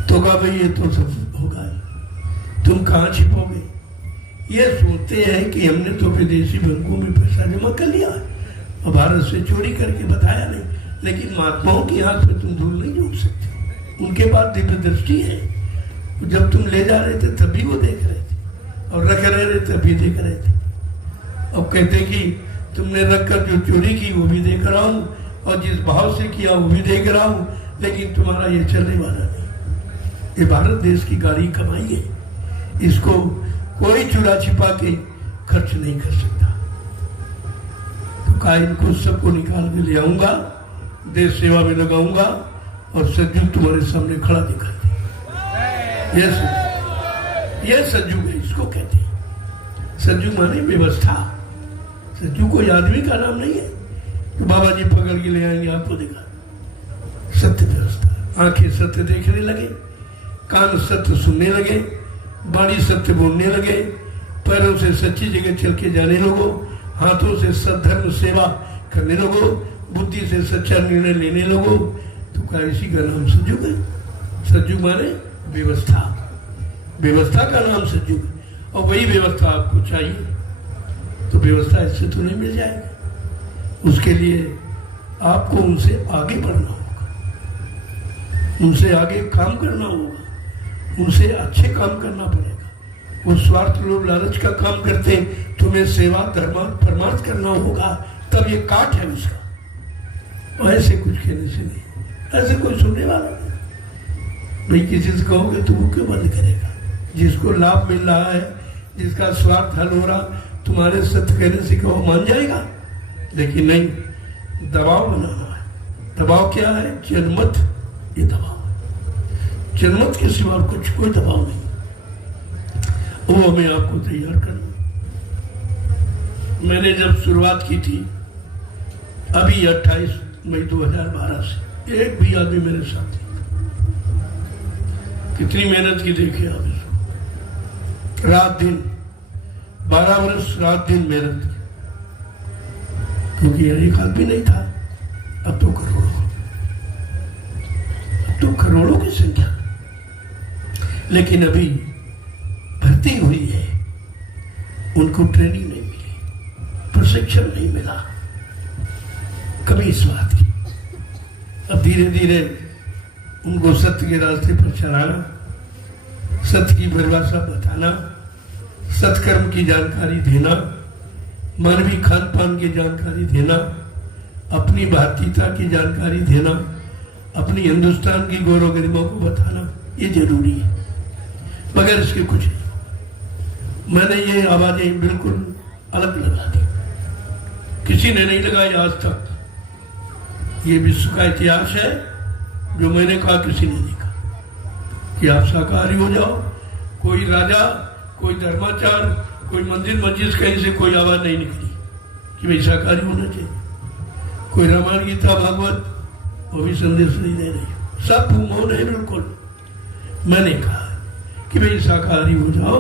तो कहा भाई ये तो सब होगा, तुम कहाँ छिपोगे? ये सोचते हैं कि हमने तो विदेशी बैंकों में पैसा जमा कर लिया और भारत से चोरी करके बताया नहीं। लेकिन महात्माओं की आंख में तुम धूल नहीं झोंक सकते, उनके पास दिव्य दृष्टि है। जब तुम ले जा रहे थे तभी वो देख रहे थे, और रख रहे थे तभी देख रहे थे। अब कहते कि तुमने रखकर जो चोरी की वो भी देख रहा हूँ, और जिस भाव से किया वो भी देख रहा हूँ, लेकिन तुम्हारा ये चलने वाला नहीं। ये भारत देश की गाड़ी कमाई है, इसको कोई चुरा छिपा के खर्च नहीं कर सकता। तो कहा इनको सबको निकाल के ले आऊंगा, देश सेवा में लगाऊंगा, और सतयुग तुम्हारे सामने खड़ा दिखा दे। ये सतयुग है, इसको कहते हैं। सतयुग माने व्यवस्था। सतयुग कोई आदमी का नाम नहीं है तो बाबा जी पकड़ के ले आएंगे आपको दिखा। सत्य व्यवस्था, आंखें सत्य देखने लगे, कान सत्य सुनने लगे, वाणी सत्य बोलने लगे, पैरों से सच्ची जगह चल के जाने लगो, हाथों से सद्धर्म सेवा करने लगो, बुद्धि से सच्चा निर्णय लेने लगो। तो क्या इसी का नाम सतयुग है? सतयुग माने व्यवस्था। व्यवस्था का नाम सतयुग है, और वही व्यवस्था आपको चाहिए। तो व्यवस्था इससे तो नहीं मिल जाएगी। उसके लिए आपको उनसे आगे बढ़ना होगा, उनसे आगे काम करना होगा, उनसे अच्छे काम करना पड़ेगा। वो स्वार्थ, लोभ, लालच का काम करते, तुम्हें सेवा, धर्म, परमार्थ करना होगा, तब ये काट है उसका। और ऐसे कुछ कहने से नहीं, ऐसे कोई सुनने वाला नहीं। भाई किसी से कहोगे तो वो क्यों बंद करेगा? जिसको लाभ मिल रहा है, जिसका स्वार्थ हल हो रहा, तुम्हारे सत्य कहने से कहो मान जाएगा? लेकिन नहीं, दबाव बनाना है। दबाव क्या है? जनमत, ये दबाव है। जनमत के सिवा कुछ कोई दबाव नहीं, वो हमें आपको तैयार करना। मैंने जब शुरुआत की थी अभी 28 मई 2012 से एक भी आदमी मेरे साथ नहीं। कितनी मेहनत की देखिए आप इसको, रात दिन 12 वर्ष रात दिन मेहनत की, क्योंकि एक आदमी नहीं था। अब तो करोड़ों की संख्या। लेकिन अभी भर्ती हुई है, उनको ट्रेनिंग नहीं मिली, प्रशिक्षण नहीं मिला कभी इस बात की। अब धीरे धीरे उनको सत्य के रास्ते पर चलाना, सत्य की परिभाषा बताना, सत्कर्म की जानकारी देना, मानवीय खान पान की जानकारी देना, अपनी भारतीयता की जानकारी देना, अपनी हिंदुस्तान की गौरव गरिमा को बताना, ये जरूरी है। मगर इसके कुछ नहीं। मैंने ये आवाजें बिल्कुल अलग लगा दी, किसी ने नहीं लगाई आज तक। ये विश्व का इतिहास है जो मैंने कहा, किसी ने नहीं कहा कि आप शाकाहारी हो जाओ। कोई राजा, कोई धर्माचार, कोई मंदिर मस्जिद कहीं से कोई आवाज नहीं निकली कि भाई शाकाहारी होना चाहिए। कोई रामायण गीता भागवत वो भी संदेश नहीं दे रही, सब मौन है बिल्कुल। मैंने कहा कि भाई शाकाहारी हो जाओ।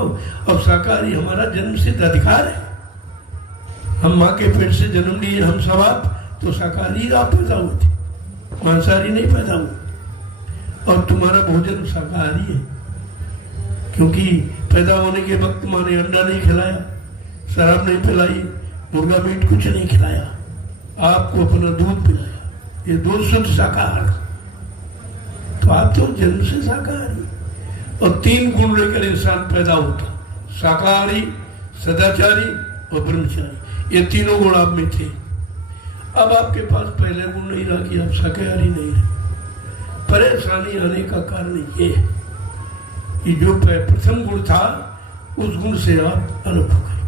अब शाकाहारी हमारा जन्म सिद्ध अधिकार है। हम माँ के पेट से जन्म लिए, हम सब आप तो शाकाहारी आप पैदा हुए थे, मांसाहारी नहीं पैदा हुए। और तुम्हारा भोजन शाकाहारी है, क्योंकि पैदा होने के वक्त माँ ने अंडा नहीं खिलाया, शराब नहीं पिलाई, मुर्गा मीट कुछ नहीं खिलाया, आपको अपना दूध पिलाया। ये दूध शुद्ध शाकाहार। तो आप तो जन्म से शाकाहारी। और 3 गुण लेकर इंसान पैदा होता, शाकाहारी, सदाचारी और ब्रह्मचारी। ये तीनों गुण आप में थे। अब आपके पास पहले गुण नहीं रहा कि आप शाकाहारी नहीं रहे। परेशानी आने का कारण ये है कि जो प्रथम गुण था उस गुण से आप अलग हो गए,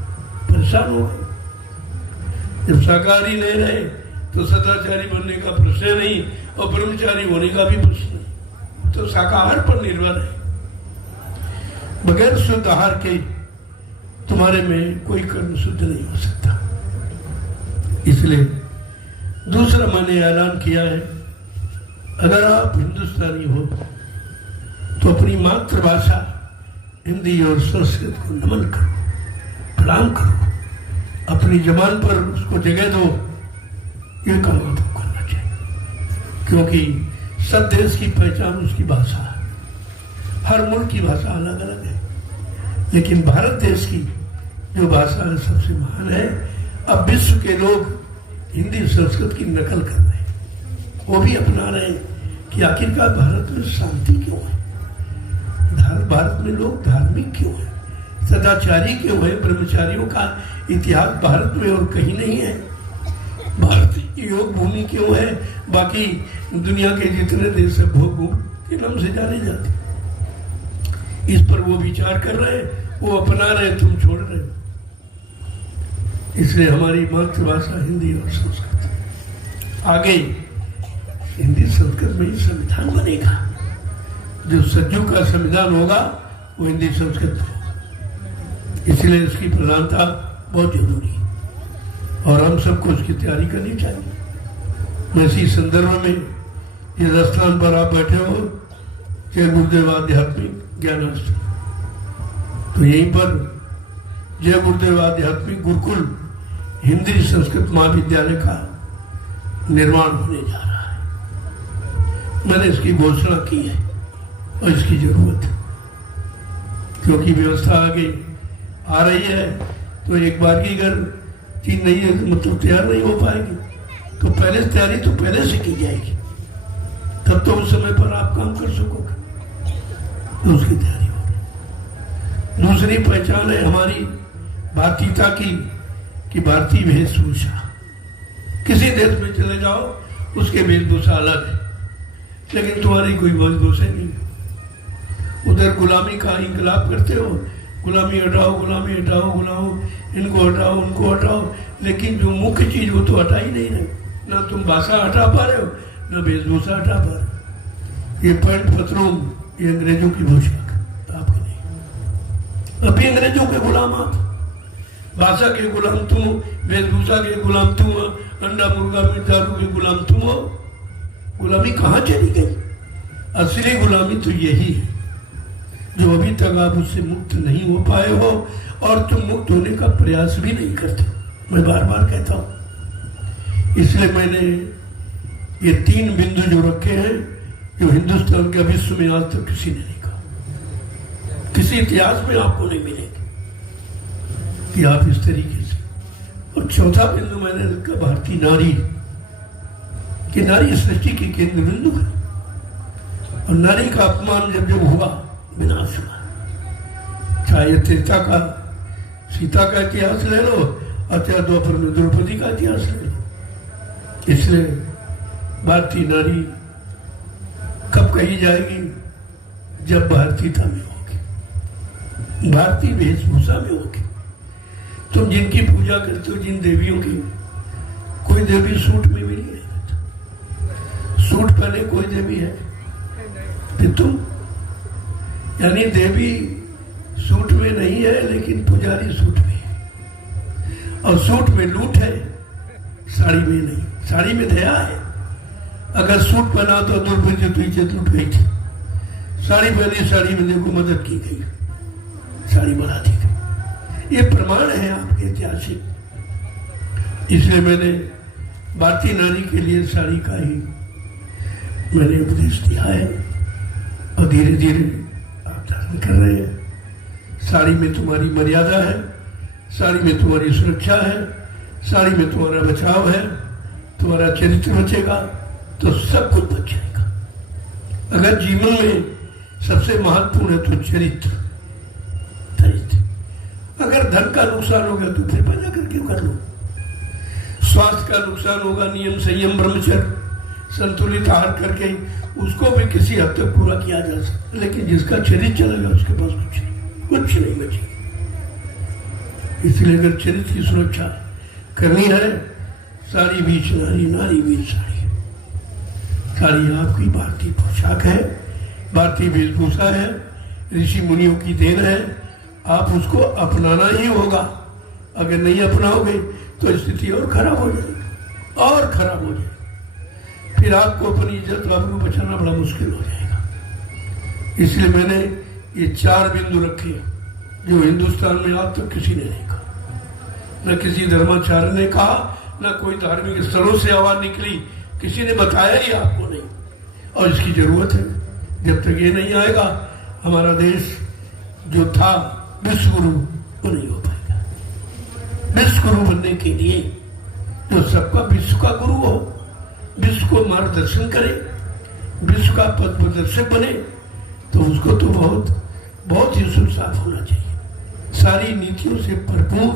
परेशान हो गए। जब शाकाहारी नहीं रहे तो सदाचारी बनने का प्रश्न नहीं और ब्रह्मचारी होने का भी प्रश्न नहीं। तो शाकाहार पर निर्भर है। बगैर शुद्ध आहार के तुम्हारे में कोई कर्म शुद्ध नहीं हो सकता। इसलिए दूसरा मैंने ऐलान किया है, अगर आप हिंदुस्तानी हो तो अपनी मातृभाषा हिंदी और संस्कृत को नमन करो, प्रणाम करो, अपनी जबान पर उसको जगह दो। ये काम आपको करना चाहिए, क्योंकि सब देश की पहचान उसकी भाषा है। हर मुल्क की भाषा अलग अलग है, लेकिन भारत देश की जो भाषा है सबसे महान है। अब विश्व के लोग हिंदी संस्कृत की नकल कर रहे हैं, वो भी अपना रहे हैं कि आखिरकार भारत में शांति क्यों है, भारत में लोग धार्मिक क्यों है, सदाचारी क्यों है, ब्रह्मचारियों का इतिहास भारत में और कहीं नहीं है, भारत योग भूमि क्यों है, बाकी दुनिया के जितने देश है भोग भूमि के नाम से जाने जाते। इस पर वो विचार कर रहे हैं, वो अपना रहे, तुम छोड़ रहे हो। इसलिए हमारी मातृभाषा हिंदी और संस्कृत। आगे हिंदी संस्कृत में ही संविधान बनेगा। जो सज्जू का संविधान होगा वो हिंदी संस्कृत होगा। इसलिए इसकी प्रधानता बहुत जरूरी है और हम सबको उसकी तैयारी करनी चाहिए। मैं इसी संदर्भ में इस स्थान पर आप बैठे हो, जय गुरुदेव आध्यात्मिक ज्ञानाश्रम, तो यहीं पर जय गुरुदेव आध्यात्मिक गुरुकुल हिंदी संस्कृत महाविद्यालय का निर्माण होने जा रहा है। मैंने इसकी घोषणा की है और इसकी जरूरत है, क्योंकि व्यवस्था आगे आ रही है। तो एक बार की अगर चीज नहीं है मतलब तैयार नहीं हो पाएगी, तो पहले से तैयारी तो पहले से की जाएगी, तब तो उस समय पर आप काम कर सकोगे। तो उसकी तैयारी होगी। दूसरी पहचान है हमारी भारतीयता की कि भारतीय वेशभूषा। किसी देश में चले जाओ उसके वेशभूषा अलग है, लेकिन तुम्हारी कोई वेशभूषा नहीं है। उधर गुलामी का इंकलाब करते हो, गुलामी हटाओ, गुलामी हटाओ, गुलाम इनको हटाओ, उनको हटाओ, लेकिन जो मुख्य चीज वो तो हटा ही नहीं रहे। ना तुम भाषा हटा पा रहे हो, ना वेशभूषा हटा पा रहे हो। ये पैंट पतलून ये अंग्रेजों की पोशाक, आपकी नहीं। अभी अंग्रेजों के गुलाम आप, भाषा के गुलाम तुम हो, वेशभूषा के गुलाम तुम हो, अंडा मुर्गा मीट दारू के गुलाम तुम हो। गुलामी कहाँ चली गई? असली गुलामी तो यही है जो अभी तक आप उससे मुक्त नहीं हो पाए हो और तुम मुक्त होने का प्रयास भी नहीं करते। मैं बार बार कहता हूं, इसलिए मैंने ये 3 बिंदु जो रखे हैं, जो हिंदुस्तान के विश्व में आज तक किसी ने नहीं कहा, किसी इतिहास में आपको नहीं मिलेंगे कि आप इस तरीके से। और चौथा बिंदु मैंने रखा भारतीय नारी, कि नारी सृष्टि की केंद्र बिंदु है और नारी का अपमान जब जब हुआ, विनाश हुआ। चाहे त्रेता का सीता का इतिहास ले लो, अत्या द्वापर में द्रौपदी का इतिहास ले लो। इसलिए भारतीय नारी कब कही जाएगी? जब भारतीयता में होगी, भारतीय वेशभूषा में होगी। तुम जिनकी पूजा करते हो, जिन देवियों की, कोई देवी सूट में भी नहीं है। सूट पहने कोई देवी है? फिर तुम, यानी देवी सूट में नहीं है लेकिन पुजारी सूट में है। और सूट में लूट है, साड़ी में नहीं। साड़ी में दया है। अगर सूट पहना तो द्रौपदी तो इज्जत लूट गई थी। साड़ी पहनी, साड़ी में देखो मदद की गई, साड़ी बना दी गई। ये प्रमाण है आपके ऐतिहासिक। इसलिए मैंने भारतीय नारी के लिए साड़ी का ही मैंने उपदेश दिया है और धीरे धीरे आप धारण कर रहे हैं। साड़ी में तुम्हारी मर्यादा है, साड़ी में तुम्हारी सुरक्षा है, साड़ी में तुम्हारा बचाव है, तुम्हारा चरित्र बचेगा तो सब कुछ बच जाएगा। अगर जीवन में सबसे महत्वपूर्ण है तो चरित्र। अगर धन का नुकसान हो गया तो फिर पैदा करके कर लो। स्वास्थ्य का नुकसान होगा, नियम संयम ब्रह्मचर्य संतुलित आहार करके उसको भी किसी हद तक पूरा किया जा सकता। लेकिन जिसका चरित्र चलेगा उसके पास कुछ नहीं बचेगा। इसलिए अगर चरित्र की सुरक्षा करनी है, साड़ी बीच नारी, नारी बीच साड़ी। साड़ी आपकी भारतीय पोशाक है, भारतीय वेशभूषा है, ऋषि मुनियों की देन है। आप उसको अपनाना ही होगा। अगर नहीं अपनाओगे तो स्थिति और खराब हो जाएगी, और खराब हो जाएगी। फिर आपको अपनी इज्जत आपको बचाना बड़ा मुश्किल हो जाएगा। इसलिए मैंने ये 4 बिंदु रखे जो हिंदुस्तान में आज तक किसी ने नहीं कहा। न किसी धर्माचार्य ने कहा, न कोई धार्मिक स्थलों से आवाज निकली, किसी ने बताया ही आपको नहीं। और इसकी जरूरत है। जब तक ये नहीं आएगा, हमारा देश जो था विश्व गुरु वो नहीं हो पाएगा। विश्व गुरु बनने के लिए जो सबका विश्व का गुरु हो, विश्व को मार्गदर्शन करे, विश्व का पथ प्रदर्शक बने, तो उसको तो बहुत ही साफ होना चाहिए। सारी नीतियों से भरपूर,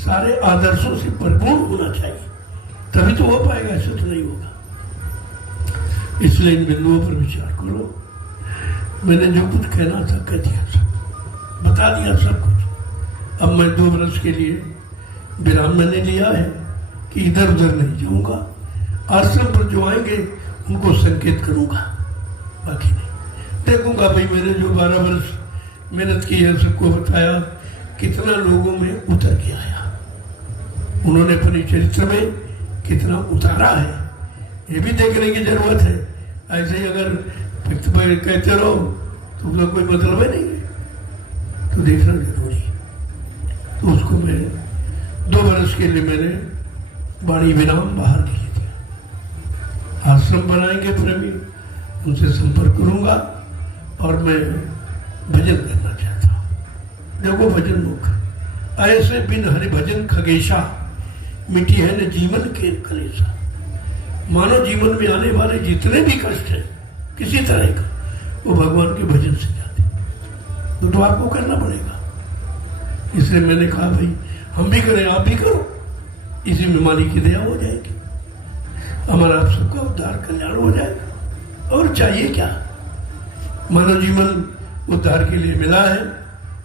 सारे आदर्शों से भरपूर होना चाहिए, तभी तो हो पाएगा। ऐसा तो नहीं होगा। इसलिए इन बिंदुओं पर विचार करो। मैंने जो कुछ कहना था कह दिया, सब बता दिया, सब कुछ। अब मैं 2 वर्ष के लिए विराम मैंने लिया है कि इधर उधर नहीं जाऊंगा। आश्रम पर जो आएंगे उनको संकेत करूंगा, बाकी नहीं। देखूंगा भाई मैंने जो 12 वर्ष मेहनत की है, सबको बताया, कितना लोगों में उतर के आया, उन्होंने अपने चरित्र में कितना उतारा है, ये भी देखने की जरूरत है। ऐसे ही अगर कहते रहो तो उसका कोई मतलब है नहीं है, तो देखना जरूरी है। तो उसको मैं 2 वर्ष के लिए मैंने बाड़ी विराम बाहर के लिए दिया। आश्रम बनाएंगे प्रेमी, उनसे संपर्क करूंगा और मैं भजन करना चाहता हूँ। देखो भजन मुख ऐसे बिन हरि भजन खगेशा, मिट्टी है न जीवन के कलेशा। मानव जीवन में आने वाले जितने भी कष्ट हैं किसी तरह का, वो भगवान के भजन से जाते, तो आपको करना पड़ेगा। इसलिए मैंने कहा भाई हम भी करें, आप भी करो, इसी में मालिक की दया हो जाएगी, हमारा आप सबका उद्धार कल्याण हो जाएगा। और चाहिए क्या? मानव जीवन उद्धार के लिए मिला है,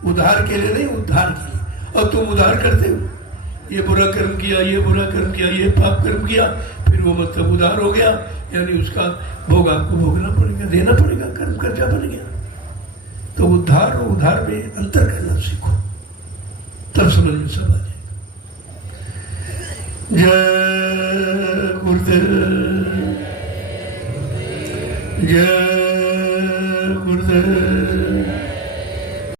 उद्धार के लिए नहीं, उद्धार के लिए। और तुम उद्धार करते हो, ये बुरा कर्म किया, ये बुरा कर्म किया, ये पाप कर्म किया, फिर वो मतलब उद्धार हो गया, यानी उसका भोग आपको भोगना पड़ेगा, देना पड़ेगा, कर्म कर्जा बन गया। तो उद्धार और उद्धार में अंतर करना सीखो, तब समझ में सब आ जाए। जय गुरुदेव, जय गुरुदेव।